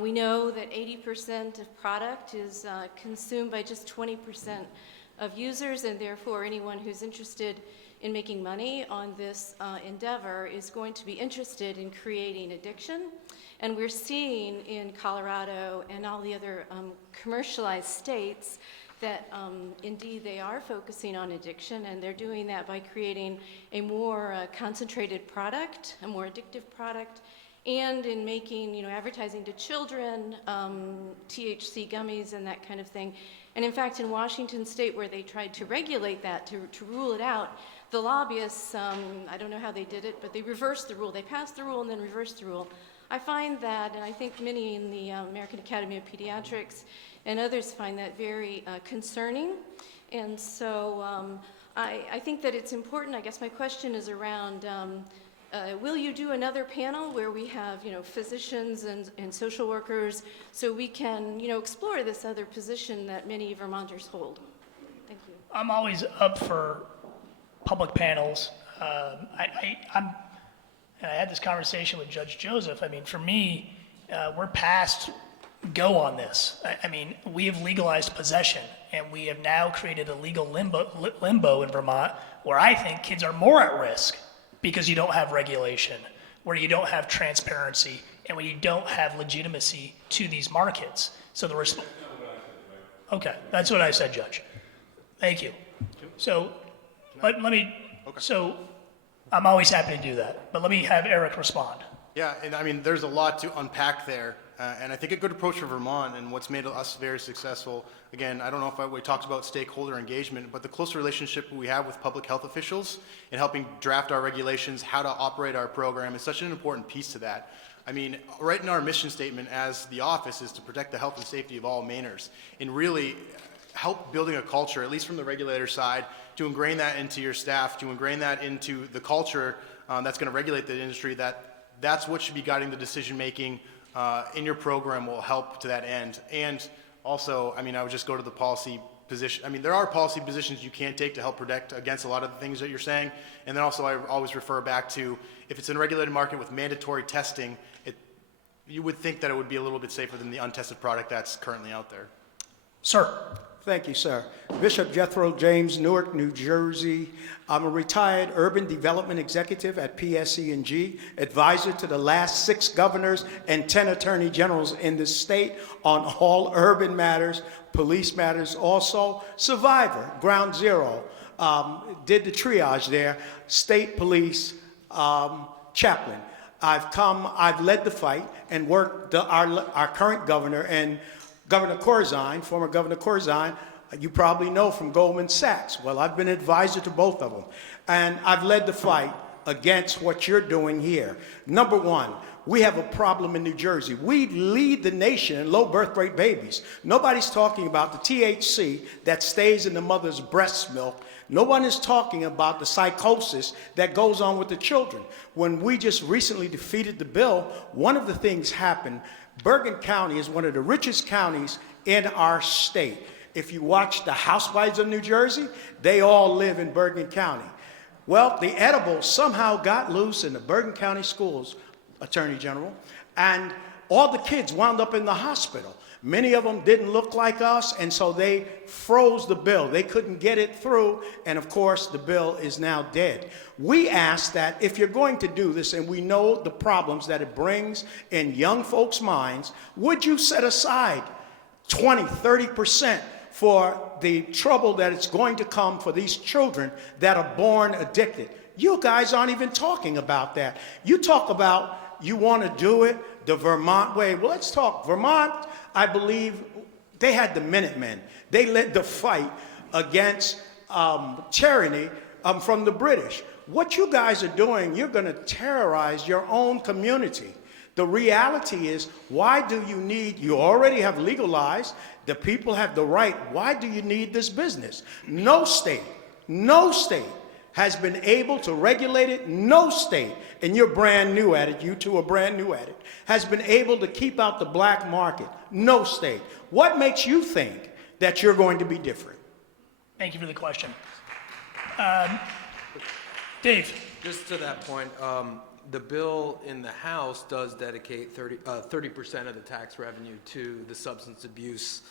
We know that 80% of product is consumed by just 20% of users, and therefore anyone who's interested in making money on this endeavor is going to be interested in creating addiction. And we're seeing in Colorado and all the other commercialized states that indeed they are focusing on addiction, and they're doing that by creating a more concentrated product, a more addictive product, and in making, advertising to children, THC gummies and that kind of thing. And in fact, in Washington State, where they tried to regulate that, to rule it out, the lobbyists, I don't know how they did it, but they reversed the rule. They passed the rule and then reversed the rule. I find that, and I think many in the American Academy of Pediatrics and others find that very concerning. And so I think that it's important. I guess my question is around, will you do another panel where we have, physicians and social workers so we can, explore this other position that many Vermonters hold? Thank you. I'm always up for public panels. I had this conversation with Judge Joseph. I mean, for me, we're past go on this. I mean, we have legalized possession, and we have now created a legal limbo in Vermont where I think kids are more at risk because you don't have regulation, where you don't have transparency, and when you don't have legitimacy to these markets. So okay, that's what I said, Judge. Thank you. So let me, so I'm always happy to do that, but let me have Eric respond. Yeah, and I mean, there's a lot to unpack there, and I think a good approach for Vermont and what's made us very successful, again, I don't know if we talked about stakeholder engagement, but the close relationship we have with public health officials in helping draft our regulations, how to operate our program is such an important piece to that. I mean, right in our mission statement as the office is to protect the health and safety of all Mainers and really help building a culture, at least from the regulator side, to ingrain that into your staff, to ingrain that into the culture that's going to regulate the industry, that's what should be guiding the decision making in your program will help to that end. And also, I mean, I would just go to the policy position. I mean, there are policy positions you can take to help protect against a lot of the things that you're saying. And then also I always refer back to, if it's in a regulated market with mandatory testing, you would think that it would be a little bit safer than the untested product that's currently out there. Sir. Thank you, sir. Bishop Jethro James, Newark, New Jersey. I'm a retired urban development executive at PSE&G, advisor to the last 6 governors and 10 attorney generals in the state on all urban matters, police matters also. Survivor, ground zero, did the triage there, state police chaplain. I've led the fight and worked our current governor and Governor Corzine, former Governor Corzine, you probably know from Goldman Sachs. Well, I've been advisor to both of them. And I've led the fight against what you're doing here. Number one, we have a problem in New Jersey. We lead the nation in low birth rate babies. Nobody's talking about the THC that stays in the mother's breast milk. No one is talking about the psychosis that goes on with the children. When we just recently defeated the bill, one of the things happened. Bergen County is one of the richest counties in our state. If you watch the Housewives of New Jersey, they all live in Bergen County. Well, the edibles somehow got loose in the Bergen County schools, Attorney General, and all the kids wound up in the hospital. Many of them didn't look like us, and so they froze the bill. They couldn't get it through, and of course, the bill is now dead. We ask that if you're going to do this, and we know the problems that it brings in young folks' minds, would you set aside 20, 30% for the trouble that it's going to come for these children that are born addicted? You guys aren't even talking about that. You talk about you want to do it the Vermont way. Well, let's talk. Vermont, I believe, they had the Minutemen. They led the fight against tyranny from the British. What you guys are doing, you're going to terrorize your own community. The reality is, why do you need, you already have legalized, the people have the right, why do you need this business? No state has been able to regulate it. No state, and you're brand new at it, you two are brand new at it, has been able to keep out the black market. No state. What makes you think that you're going to be different? Thank you for the question. Dave. Just to that point, the bill in the House does dedicate 30% of the tax revenue to the substance abuse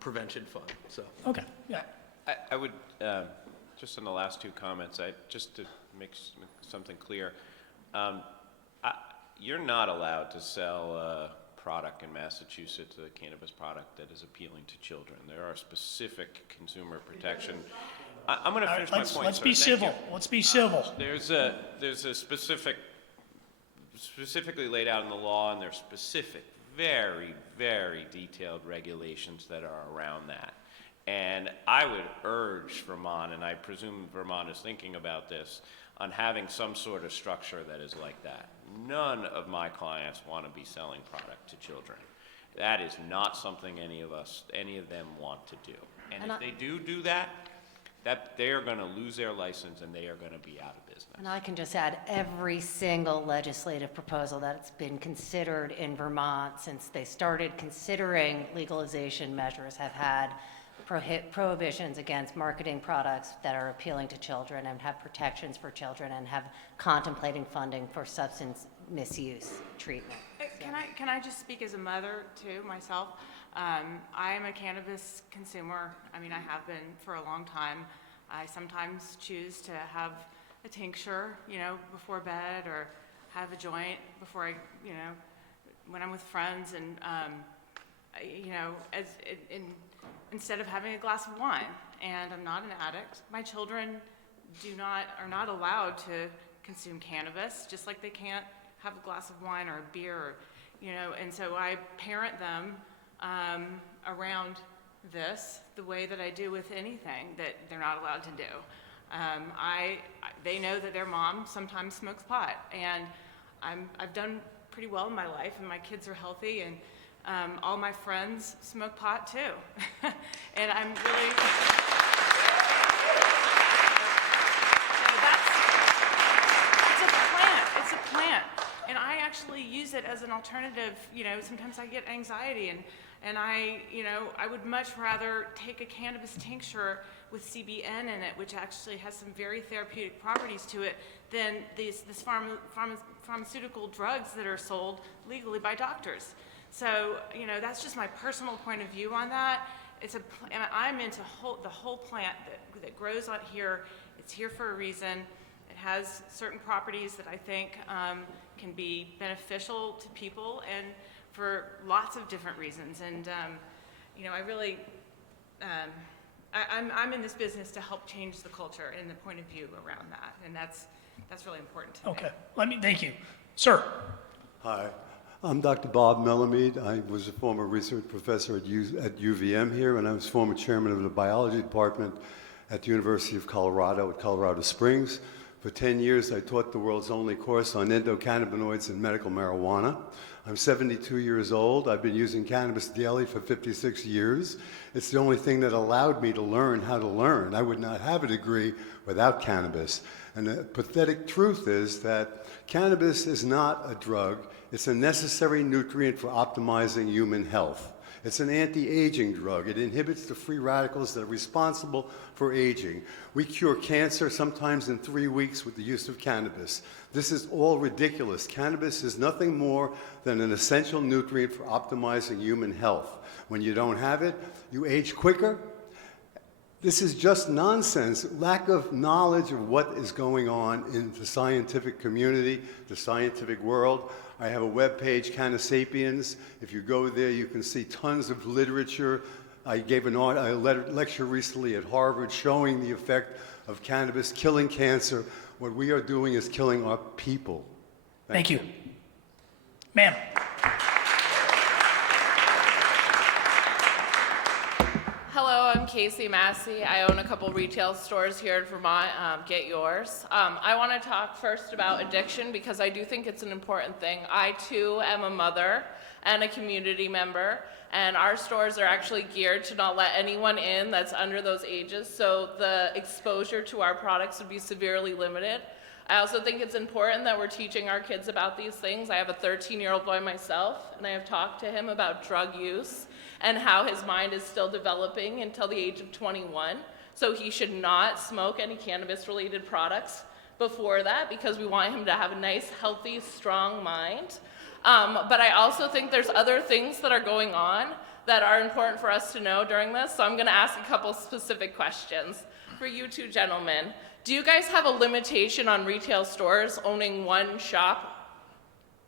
prevention fund. So. Okay. Yeah. I would, just on the last 2 comments, just to make something clear, you're not allowed to sell a product in Massachusetts, a cannabis product that is appealing to children. There are specific consumer protection. I'm going to finish my point. Let's be civil. Let's be civil. There's a specifically laid out in the law, and there's specific, very, very detailed regulations that are around that. And I would urge Vermont, and I presume Vermont is thinking about this, on having some sort of structure that is like that. None of my clients want to be selling product to children. That is not something any of them want to do. And if they do that they are going to lose their license and they are going to be out of business. And I can just add, every single legislative proposal that's been considered in Vermont since they started considering legalization measures have had prohibitions against marketing products that are appealing to children and have protections for children and have contemplating funding for substance misuse treatment. Can I just speak as a mother too, myself? I am a cannabis consumer. I mean, I have been for a long time. I sometimes choose to have a tincture, before bed, or have a joint before when I'm with friends, and instead of having a glass of wine. And I'm not an addict. My children are not allowed to consume cannabis, just like they can't have a glass of wine or a beer, and so I parent them around this the way that I do with anything that they're not allowed to do. They know that their mom sometimes smokes pot, and I've done pretty well in my life, and my kids are healthy, and all my friends smoke pot too. And I'm really, it's a plant, and I actually use it as an alternative. Sometimes I get anxiety, and I would much rather take a cannabis tincture with CBN in it, which actually has some very therapeutic properties to it, than these pharmaceutical drugs that are sold legally by doctors. So, that's just my personal point of view on that. and I'm into the whole plant that grows out here. It's here for a reason. It has certain properties that I think can be beneficial to people and for lots of different reasons. And you know, I really, I'm in this business to help change the culture and the point of view around that, and that's really important to me. Okay, thank you. Sir? Hi, I'm Dr. Bob Melamede. I was a former research professor at UVM here, and I was former chairman of the biology department at the University of Colorado at Colorado Springs. For 10 years, I taught the world's only course on endocannabinoids and medical marijuana. I'm 72 years old. I've been using cannabis daily for 56 years. It's the only thing that allowed me to learn how to learn. I would not have a degree without cannabis. And the pathetic truth is that cannabis is not a drug. It's a necessary nutrient for optimizing human health. It's an anti-aging drug. It inhibits the free radicals that are responsible for aging. We cure cancer sometimes in 3 weeks with the use of cannabis. This is all ridiculous. Cannabis is nothing more than an essential nutrient for optimizing human health. When you don't have it, you age quicker. This is just nonsense, lack of knowledge of what is going on in the scientific community, the scientific world. I have a webpage, Cannasapiens. If you go there, you can see tons of literature. I gave a lecture recently at Harvard showing the effect of cannabis killing cancer. What we are doing is killing our people. Thank you. Ma'am? Hello, I'm Casey Massey. I own a couple retail stores here in Vermont. Get yours. I want to talk first about addiction because I do think it's an important thing. I too am a mother and a community member, and our stores are actually geared to not let anyone in that's under those ages, so the exposure to our products would be severely limited. I also think it's important that we're teaching our kids about these things. I have a 13-year-old boy myself, and I have talked to him about drug use and how his mind is still developing until the age of 21. So he should not smoke any cannabis-related products before that because we want him to have a nice, healthy, strong mind. But I also think there's other things that are going on that are important for us to know during this. So I'm gonna ask a couple specific questions for you two gentlemen. Do you guys have a limitation on retail stores owning one shop?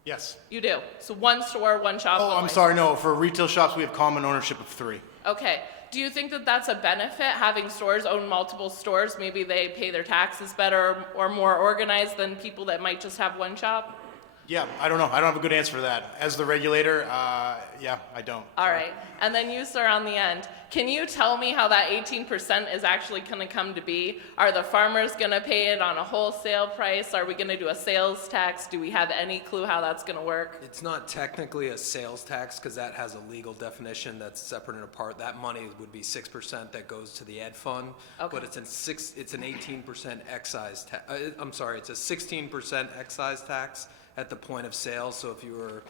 Yes. You do. So one store, one shop. Oh, one I'm license. sorry, no. For retail shops, we have common ownership of 3. Okay. Do you think that that's a benefit, having stores own multiple stores? Maybe they pay their taxes better or more organized than people that might just have one shop? Yeah, I don't know. I don't have a good answer for that. As the regulator, yeah, I don't. All right. And then you, sir, on the end. Can you tell me how that 18% is actually going to come to be? Are the farmers going to pay it on a wholesale price? Are we going to do a sales tax? Do we have any clue how that's going to work? It's not technically a sales tax because that has a legal definition that's separate and apart. That money would be 6% that goes to the ed fund, Okay. but it's an 18% excise tax. I'm sorry, it's a 16% excise tax at the point of sale. So if you were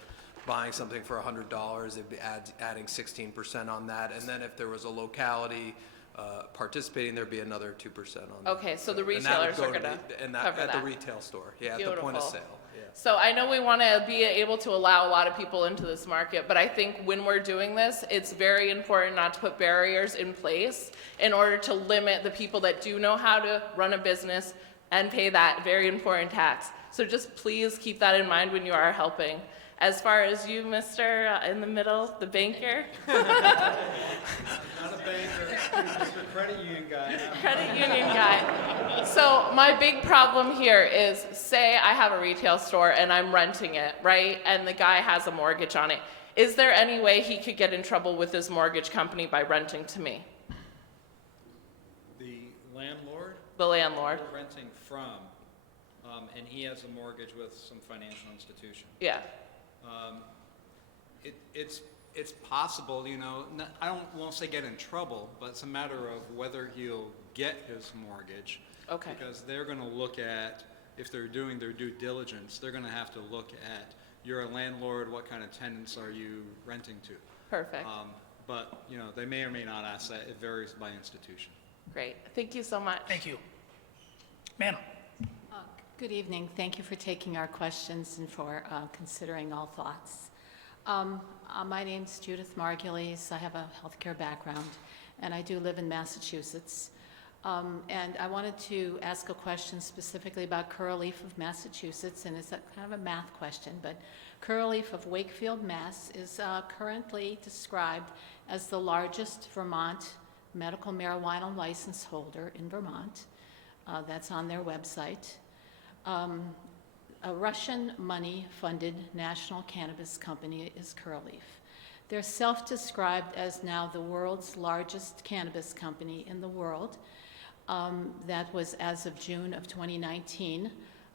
buying something for $100, it'd be adding 16% on that. And then if there was a locality participating, there'd be another 2% on that. Okay, so the and that would retailers go are to going to and cover at that. the retail store, yeah, at the point of Beautiful. sale. Yeah. So I know we want to be able to allow a lot of people into this market, but I think when we're doing this, it's very important not to put barriers in place in order to limit the people that do know how to run a business and pay that very important tax. So just please keep that in mind when you are helping. As far as you, Mr. In the middle, the banker. Not a banker, just a credit union guy. Credit union guy. So my big problem here is, say I have a retail store and I'm renting it, right? And the guy has a mortgage on it. Is there any way he could get in trouble with his mortgage company by renting to me? The landlord? The landlord. We're renting from, and he has a mortgage with some financial institution. Yeah. It's possible, you know, I won't say get in trouble, but it's a matter of whether he'll get his mortgage. Okay. Because they're going to look at, if they're doing their due diligence, they're going to have to look at, you're a landlord, what kind of tenants are you renting to? Perfect. But, you know, they may or may not ask that. It varies by institution. Great. Thank you so much. Thank you. Ma'am? Good evening. Thank you for taking our questions and for considering all thoughts. My name's Judith Margulies. I have a healthcare background, and I do live in Massachusetts. And I wanted to ask a question specifically about Curaleaf of Massachusetts, and it's a kind of a math question, but Curaleaf of Wakefield, Mass. is currently described as the largest Vermont medical marijuana license holder in Vermont. That's on their website. A Russian money-funded national cannabis company is Curaleaf. They're self-described as now the world's largest cannabis company in the world. That was as of June of 2019.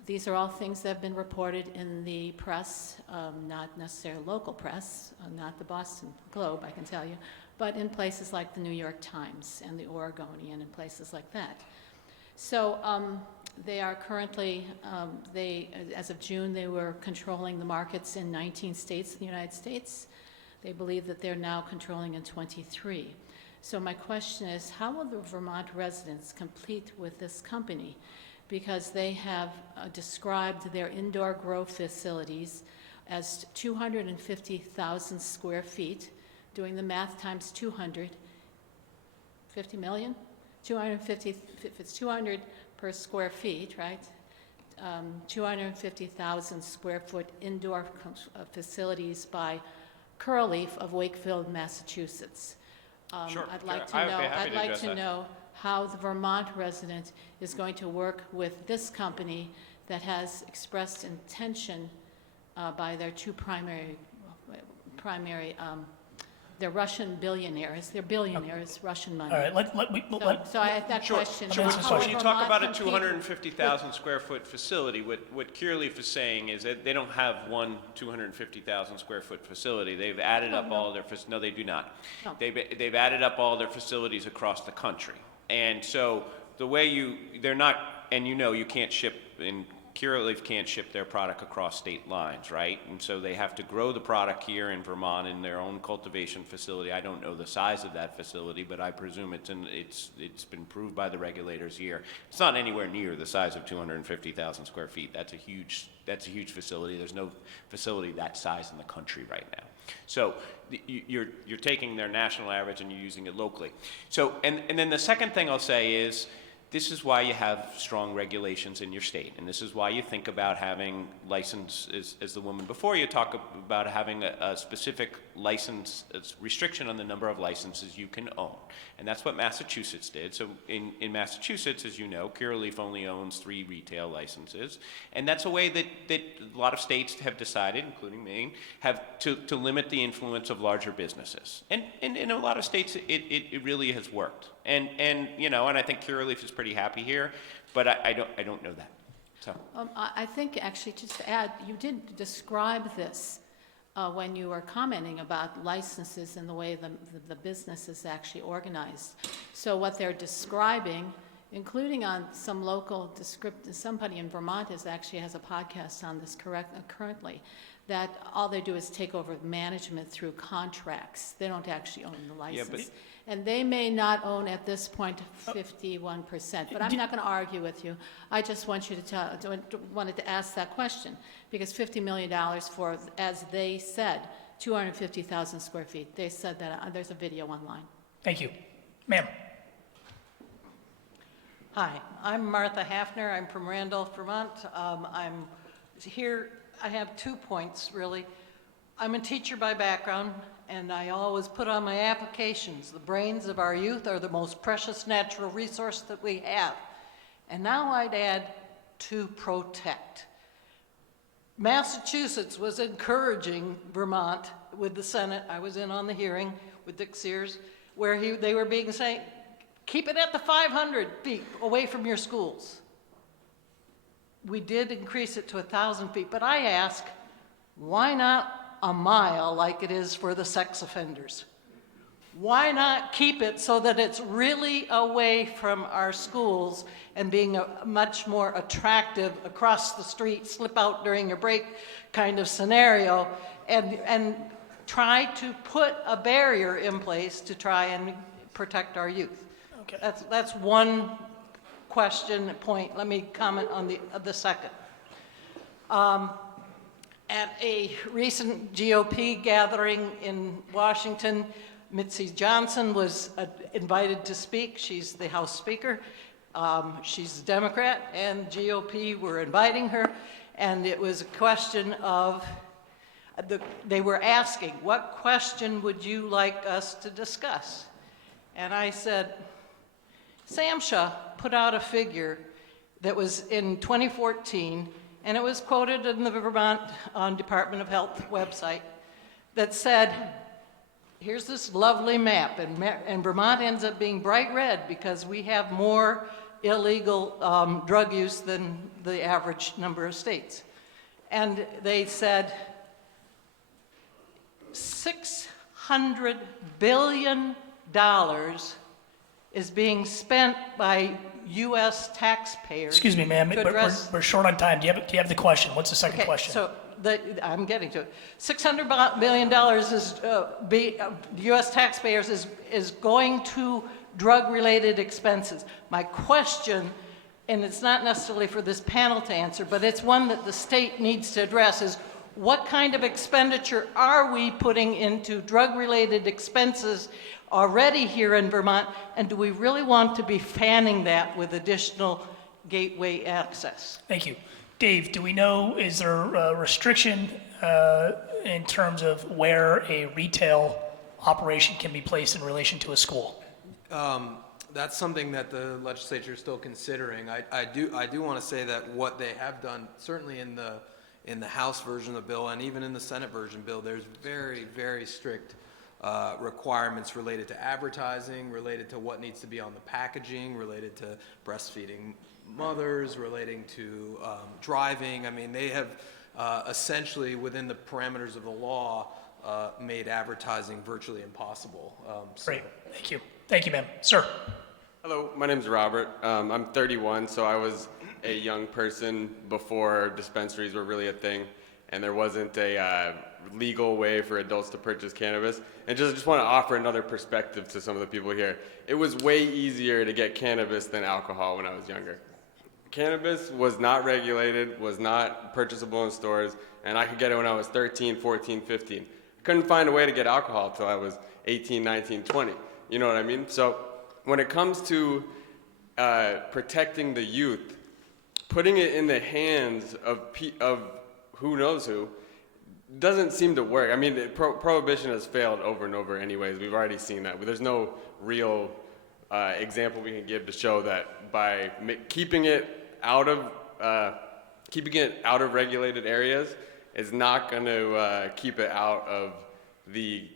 These are all things that have been reported in the press, not necessarily local press, not the Boston Globe, I can tell you, but in places like the New York Times and the Oregonian and places like that. So they are currently, as of June, they were controlling the markets in 19 states in the United States. They believe that they're now controlling in 23. So my question is, how will the Vermont residents compete with this company? Because they have described their indoor grow facilities as 250,000 square feet. Doing the math times 200, 50 million? 250, if it's 200 per square feet, right? 250,000 square foot indoor facilities by Curaleaf of Wakefield, Massachusetts. Sure, I'd like to sure. I would know. be happy I'd to like address to that. know how the Vermont resident is going to work with this company that has expressed intention by their two primary. They're Russian billionaires. They're billionaires, Russian money. All right, So I had that question. Sure. How When will When you talk Vermont about a compete? 250,000 square foot facility, what Curaleaf is saying is that they don't have one 250,000 square foot facility. They've added up all their, no, they do not. No. They've added up all their facilities across the country. And so the way they're not, and you can't ship in, Curaleaf can't ship their product across state lines, right? And so they have to grow the product here in Vermont in their own cultivation facility. I don't know the size of that facility, but I presume it's been approved by the regulators here. It's not anywhere near the size of 250,000 square feet. That's a huge facility. There's no facility that size in the country right now. So you're taking their national average and you're using it locally. So and then the second thing I'll say is, this is why you have strong regulations in your state, and this is why you think about having license, as the woman before you talk about having a specific license restriction on the number of licenses you can own. And that's what Massachusetts did. So in Massachusetts, as you know, Curaleaf only owns 3 retail licenses, and that's a way that a lot of states have decided, including Maine, have to limit the influence of larger businesses. And in a lot of states, it really has worked. And I think Curaleaf is pretty happy here, but I don't know that. So I think, actually, just to add, you did describe this when you were commenting about licenses and the way the business is actually organized. So what they're describing, including on some local somebody in Vermont has a podcast on this currently, that all they do is take over management through contracts. They don't actually own the license. And they may not own at this point 51%, but I'm not going to argue with you. I just want you to wanted to ask that question, because $50 million for, as they said, 250,000 square feet. They said that. There's a video online. Thank you. Ma'am. Hi, I'm Martha Hafner. I'm from Randolph, Vermont. I'm here, I have 2 points, really. I'm a teacher by background, and I always put on my applications, the brains of our youth are the most precious natural resource that we have. And now I'd add to protect. Massachusetts was encouraging Vermont with the Senate. I was in on the hearing with Dick Sears, where they were saying, keep it at the 500 feet away from your schools. We did increase it to 1,000 feet, but I ask, why not a mile like it is for the sex offenders? Why not keep it so that it's really away from our schools and being a much more attractive across the street, slip out during your break kind of scenario, and try to put a barrier in place to try and protect our youth? Okay. That's one question point. Let me comment on the second. At a recent GOP gathering in Washington, Mitzi Johnson was invited to speak. She's the House Speaker. She's a Democrat, and GOP were inviting her. And it was a question of, they were asking, what question would you like us to discuss? And I said, SAMHSA put out a figure that was in 2014, and it was quoted in the Vermont Department of Health website, that said, here's this lovely map, and Vermont ends up being bright red because we have more illegal drug use than the average number of states. And they said $600 billion is being spent by U.S. taxpayers. Excuse me, ma'am, to but address- we're short on time. Do you have the question? What's the second question? So I'm getting to it. $600 billion is U.S. taxpayers is going to drug-related expenses. My question, and it's not necessarily for this panel to answer, but it's one that the state needs to address, is what kind of expenditure are we putting into drug-related expenses already here in Vermont, and do we really want to be fanning that with additional gateway access? Thank you. Dave, do we know, is there a restriction in terms of where a retail operation can be placed in relation to a school? That's something that the legislature is still considering. I do want to say that what they have done, certainly in the House version of the bill and even in the Senate version bill, there's very, very strict requirements related to advertising, related to what needs to be on the packaging, related to breastfeeding mothers, relating to driving. I mean, they have essentially, within the parameters of the law, made advertising virtually impossible. Great, thank you. Thank you, ma'am. Sir. Hello, my name's Robert. I'm 31, so I was a young person before dispensaries were really a thing, and there wasn't a legal way for adults to purchase cannabis. And just want to offer another perspective to some of the people here. It was way easier to get cannabis than alcohol when I was younger. Cannabis was not regulated, was not purchasable in stores, and I could get it when I was 13, 14, 15. Couldn't find a way to get alcohol until I was 18, 19, 20. You know what I mean? So when it comes to protecting the youth, putting it in the hands of who knows who doesn't seem to work. I mean, prohibition has failed over and over anyways. We've already seen that. There's no real example we can give to show that by keeping it out of regulated areas is not going to keep it out of the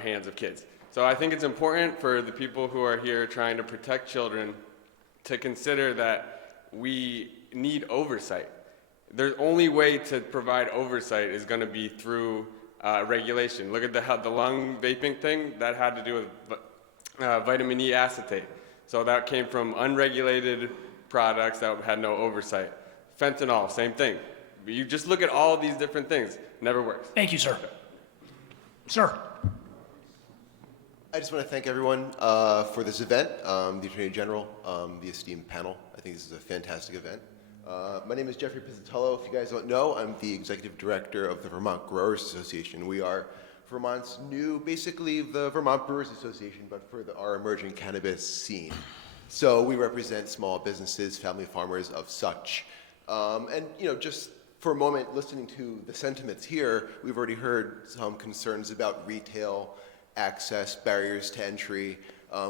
hands of kids. So I think it's important for the people who are here trying to protect children to consider that we need oversight. The only way to provide oversight is going to be through regulation. Look at the lung vaping thing. That had to do with vitamin E acetate. So that came from unregulated products that had no oversight. Fentanyl, same thing. You just look at all of these different things. Never works. Thank you, sir. Sir. I just want to thank everyone for this event, the Attorney General, the esteemed panel. I think this is a fantastic event. My name is Jeffrey Pizzatello. If you guys don't know, I'm the Executive Director of the Vermont Growers Association. We are Vermont's new, basically the Vermont Brewers Association, but for our emerging cannabis scene. So we represent small businesses, family farmers of such. And just for a moment, listening to the sentiments here, we've already heard some concerns about retail access, barriers to entry.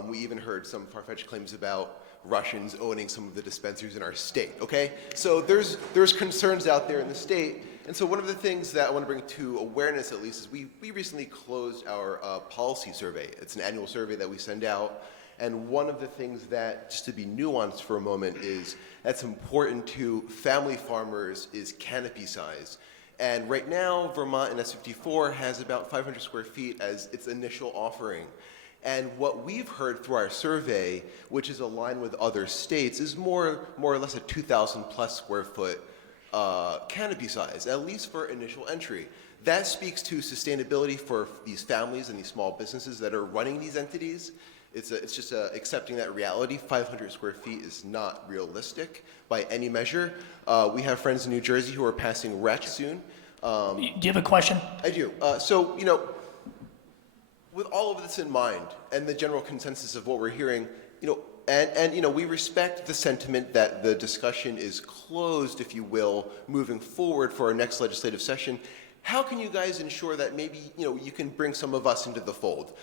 We even heard some far-fetched claims about Russians owning some of the dispensaries in our state, okay? So there's concerns out there in the state. And so one of the things that I want to bring to awareness, at least, is we recently closed our policy survey. It's an annual survey that we send out. And one of the things that, just to be nuanced for a moment, is that's important to family farmers is canopy size. And right now, Vermont in S54 has about 500 square feet as its initial offering. And what we've heard through our survey, which is aligned with other states, is more or less a 2,000 plus square foot canopy size, at least for initial entry. That speaks to sustainability for these families and these small businesses that are running these entities. It's just accepting that reality. 500 square feet is not realistic by any measure. We have friends in New Jersey who are passing rec soon. Do you have a question? I do. So, you know, with all of this in mind and the general consensus of what we're hearing, you know, and you know, we respect the sentiment that the discussion is closed, if you will, moving forward for our next legislative session. How can you guys ensure that maybe, you know, you can bring some of us into the fold?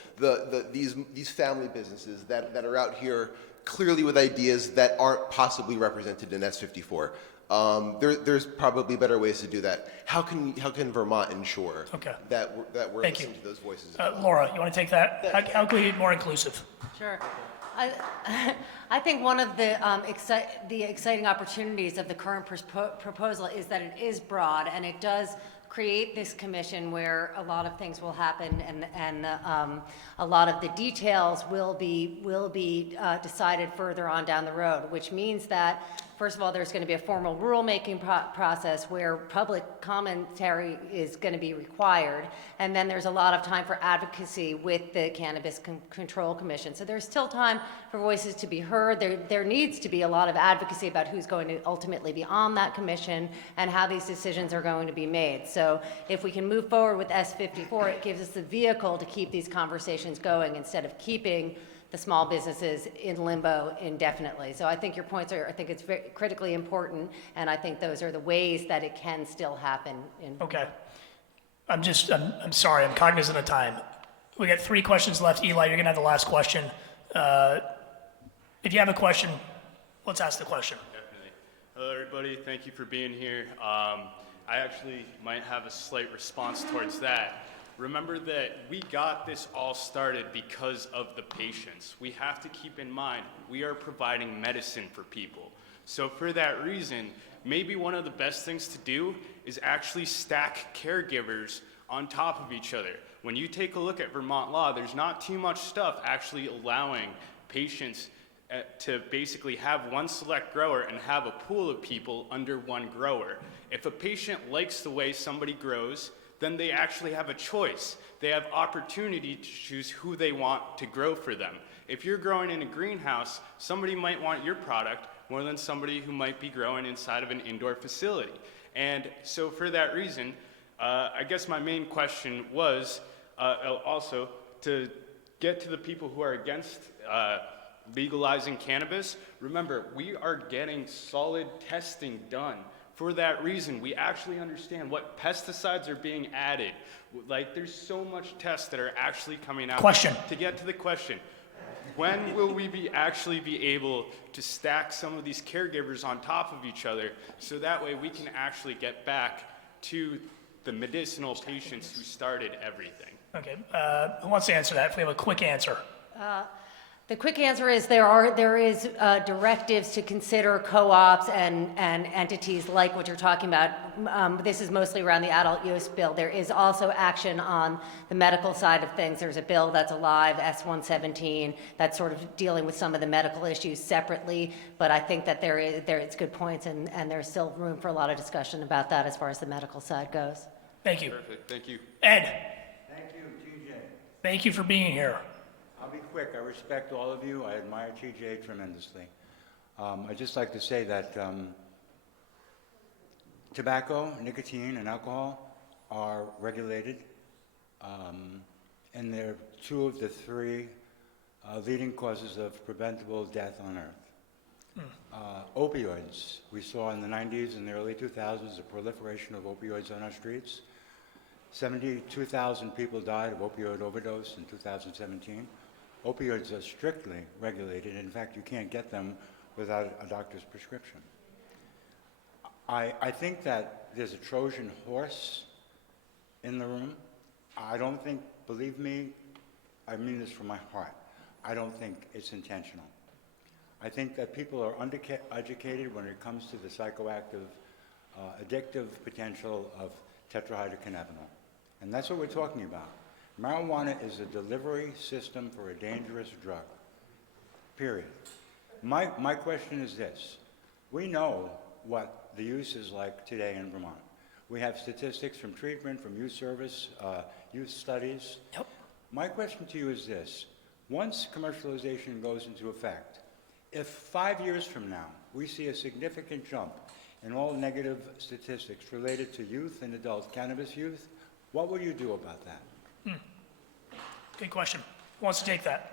These family businesses that are out here clearly with ideas that aren't possibly represented in S54. There's probably better ways to do that. How can Vermont ensure that we're listening to those voices? Laura, you want to take that? How can we be more inclusive? Sure. I think one of the exciting opportunities of the current proposal is that it is broad and it does create this commission where a lot of things will happen and a lot of the details will be decided further on down the road, which means that first of all, there's going to be a formal rulemaking process where public commentary is going to be required, and then there's a lot of time for advocacy with the Cannabis Control Commission. So there's still time for voices to be heard. There needs to be a lot of advocacy about who's going to ultimately be on that commission and how these decisions are going to be made. So if we can move forward with S54, it gives us the vehicle to keep these conversations going instead of keeping the small businesses in limbo indefinitely. So I think your points are, I think it's very critically important, and I think those are the ways that it can still happen. Okay. I'm sorry, I'm cognizant of time. We got 3 questions left. Eli, you're gonna have the last question. If you have a question, let's ask the question. Definitely. Hello, everybody. Thank you for being here. I actually might have a slight response towards that. Remember that we got this all started because of the patients. We have to keep in mind, we are providing medicine for people. So for that reason, maybe one of the best things to do is actually stack caregivers on top of each other. When you take a look at Vermont law, there's not too much stuff actually allowing patients to basically have one select grower and have a pool of people under one grower. If a patient likes the way somebody grows, then they actually have a choice. They have opportunity to choose who they want to grow for them. If you're growing in a greenhouse, somebody might want your product more than somebody who might be growing inside of an indoor facility. And so for that reason, I guess my main question was also to get to the people who are against legalizing cannabis. Remember, we are getting solid testing done. For that reason, we actually understand what pesticides are being added. Like, there's so much tests that are actually coming out. Question. To get to the question, when will we actually be able to stack some of these caregivers on top of each other so that way we can actually get back to the medicinal patients who started everything? Okay, who wants to answer that? If we have a quick answer. The quick answer is there is directives to consider co-ops and entities like what you're talking about. This is mostly around the adult use bill. There is also action on the medical side of things. There's a bill that's alive, S117, that's sort of dealing with some of the medical issues separately. But I think that it's good points, and there's still room for a lot of discussion about that as far as the medical side goes. Thank you. Perfect, thank you. Ed, Thank you, TJ. thank you for being here. I'll be quick. I respect all of you. I admire TJ tremendously. I'd just like to say that tobacco, nicotine, and alcohol are regulated, and they're 2 of the 3 leading causes of preventable death on Earth. Opioids. We saw in the 90s and the early 2000s a proliferation of opioids on our streets. 72,000 people died of opioid overdose in 2017. Opioids are strictly regulated. In fact, you can't get them without a doctor's prescription. I think that there's a Trojan horse in the room. I don't think, believe me, I mean this from my heart, I don't think it's intentional. I think that people are undereducated when it comes to the psychoactive, addictive potential of tetrahydrocannabinol. And that's what we're talking about. Marijuana is a delivery system for a dangerous drug, period. My question is this. We know what the use is like today in Vermont. We have statistics from treatment, from youth service, youth studies. Yep. My question to you is this. Once commercialization goes into effect, if 5 years from now we see a significant jump and all negative statistics related to youth and adult cannabis use, what will you do about that? Good question. Who wants to take that?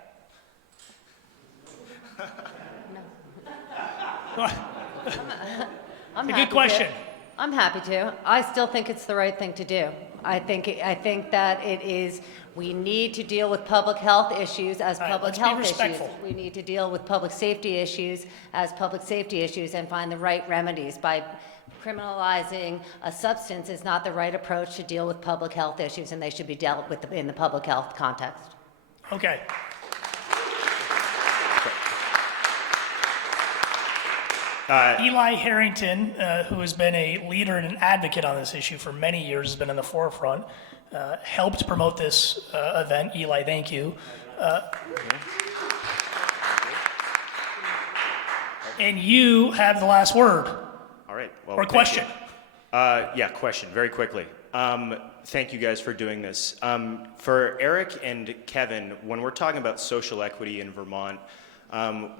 I'm A happy good question. to. I'm happy to. I still think it's the right thing to do. I think that it is, we need to deal with public health issues as All right, public let's be health issues. respectful. We need to deal with public safety issues as public safety issues and find the right remedies. By criminalizing a substance is not the right approach to deal with public health issues, and they should be dealt with in the public health context. Okay. Eli Harrington, who has been a leader and an advocate on this issue for many years, has been in the forefront, helped promote this event. Eli, thank you. And you have the last word. All right. Well, Or question. Yeah, question, very quickly. Thank you guys for doing this. For Eric and Kevin, when we're talking about social equity in Vermont,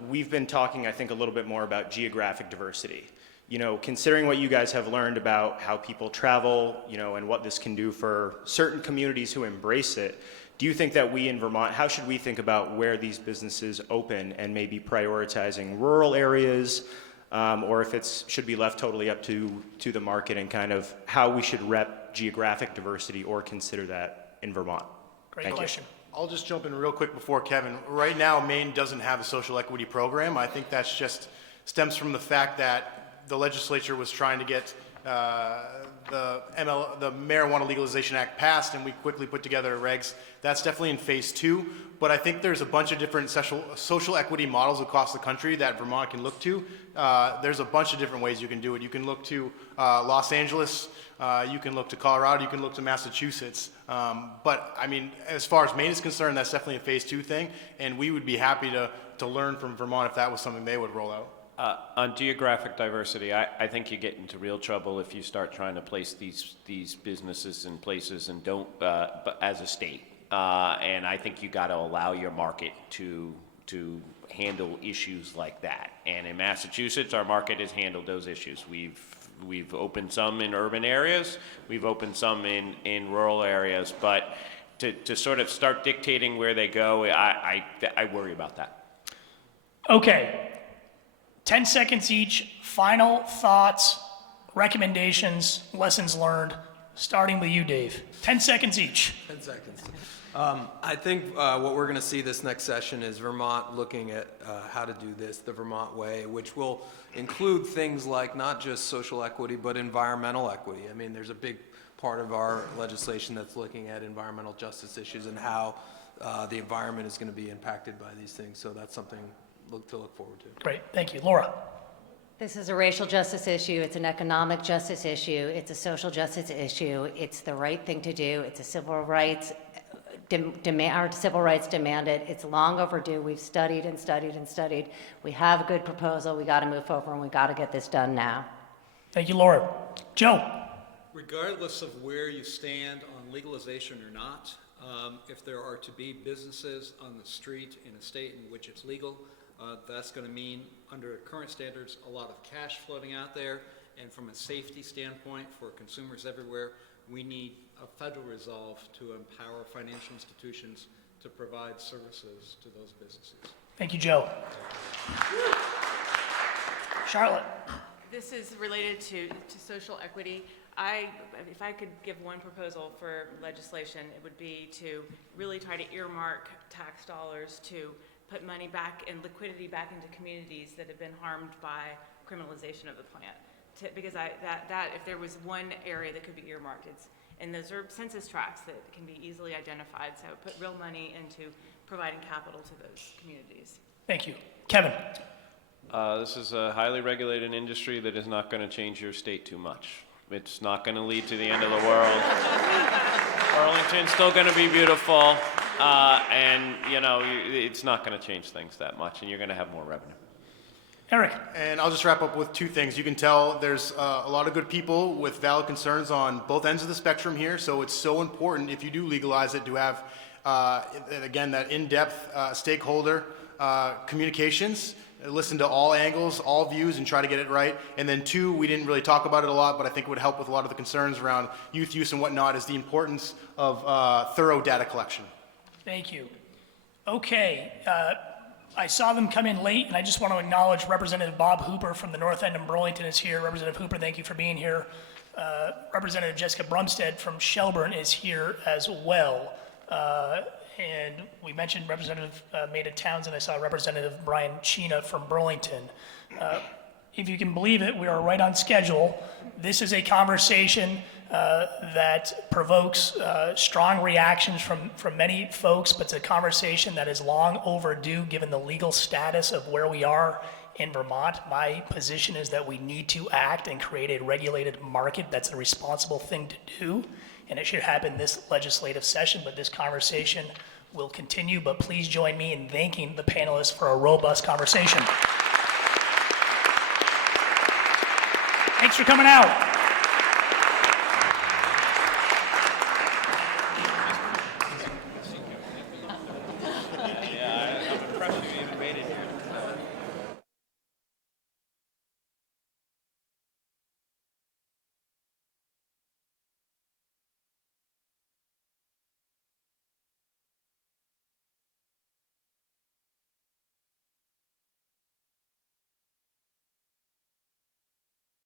we've been talking, I think, a little bit more about geographic diversity. You know, considering what you guys have learned about how people travel, you know, and what this can do for certain communities who embrace it, do you think that we in Vermont, how should we think about where these businesses open and maybe prioritizing rural areas, or if it should be left totally up to the market, and kind of how we should rep geographic diversity or consider that in Vermont? Great question. I'll just jump in real quick before Kevin. Right now, Maine doesn't have a social equity program. I think that's just stems from the fact that the legislature was trying to get the Marijuana Legalization Act passed, and we quickly put together regs. That's definitely in phase 2. But I think there's a bunch of different social equity models across the country that Vermont can look to. There's a bunch of different ways you can do it. You can look to Los Angeles, you can look to Colorado, you can look to Massachusetts. But I mean, as far as Maine is concerned, that's definitely a phase 2 thing, and we would be happy to learn from Vermont if that was something they would roll out. On geographic diversity, I think you get into real trouble if you start trying to place these businesses in places and don't, but as a state. And I think you got to allow your market to handle issues like that. And in Massachusetts, our market has handled those issues. We've opened some in urban areas, we've opened some in rural areas, but to sort of start dictating where they go, I worry about that. Okay. 10 seconds each. Final thoughts, recommendations, lessons learned. Starting with you, Dave. 10 seconds each. 10 seconds. I think what we're going to see this next session is Vermont looking at how to do this the Vermont way, which will include things like not just social equity, but environmental equity. I mean, there's a big part of our legislation that's looking at environmental justice issues and how the environment is going to be impacted by these things. So that's something to look forward to. Great, thank you. Laura. This is a racial justice issue, it's an economic justice issue, it's a social justice issue, it's the right thing to do, it's a civil rights our civil rights demand it. It's long overdue. We've studied and studied and studied. We have a good proposal. We got to move forward, and we got to get this done now. Thank you, Laura. Joe. Regardless of where you stand on legalization or not, if there are to be businesses on the street in a state in which it's legal, that's going to mean, under current standards, a lot of cash floating out there. And from a safety standpoint for consumers everywhere, we need a federal resolve to empower financial institutions to provide services to those businesses. Thank you, Joe. Charlotte. This is related to social equity. If I could give one proposal for legislation, it would be to really try to earmark tax dollars to put money back and liquidity back into communities that have been harmed by criminalization of the plant. Because if there was one area that could be earmarked, and those are census tracts that can be easily identified, so put real money into providing capital to those communities. Thank you. Kevin. This is a highly regulated industry that is not going to change your state too much. It's not going to lead to the end of the world. Arlington's still going to be beautiful, and you know, it's not going to change things that much, and you're going to have more revenue. Eric. And I'll just wrap up with 2 things. You can tell there's a lot of good people with valid concerns on both ends of the spectrum here, so it's so important, if you do legalize it, to have, again, that in-depth stakeholder communications. listen to all angles, all views, and try to get it right. And then two, we didn't really talk about it a lot, but I think it would help with a lot of the concerns around youth use and whatnot, is the importance of thorough data collection. Thank you. Okay, I saw them come in late, and I just want to acknowledge Representative Bob Hooper from the North End in Burlington is here. Representative Hooper, thank you for being here. Representative Jessica Brumstead from Shelburne is here as well. And we mentioned Representative Maida Townsend. I saw Representative Brian Chena from Burlington. If you can believe it, we are right on schedule. This is a conversation that provokes strong reactions from many folks, but it's a conversation that is long overdue given the legal status of where we are in Vermont. My position is that we need to act and create a regulated market. That's the responsible thing to do, and it should happen this legislative session, but this conversation will continue. But please join me in thanking the panelists for a robust conversation. Thanks for coming out.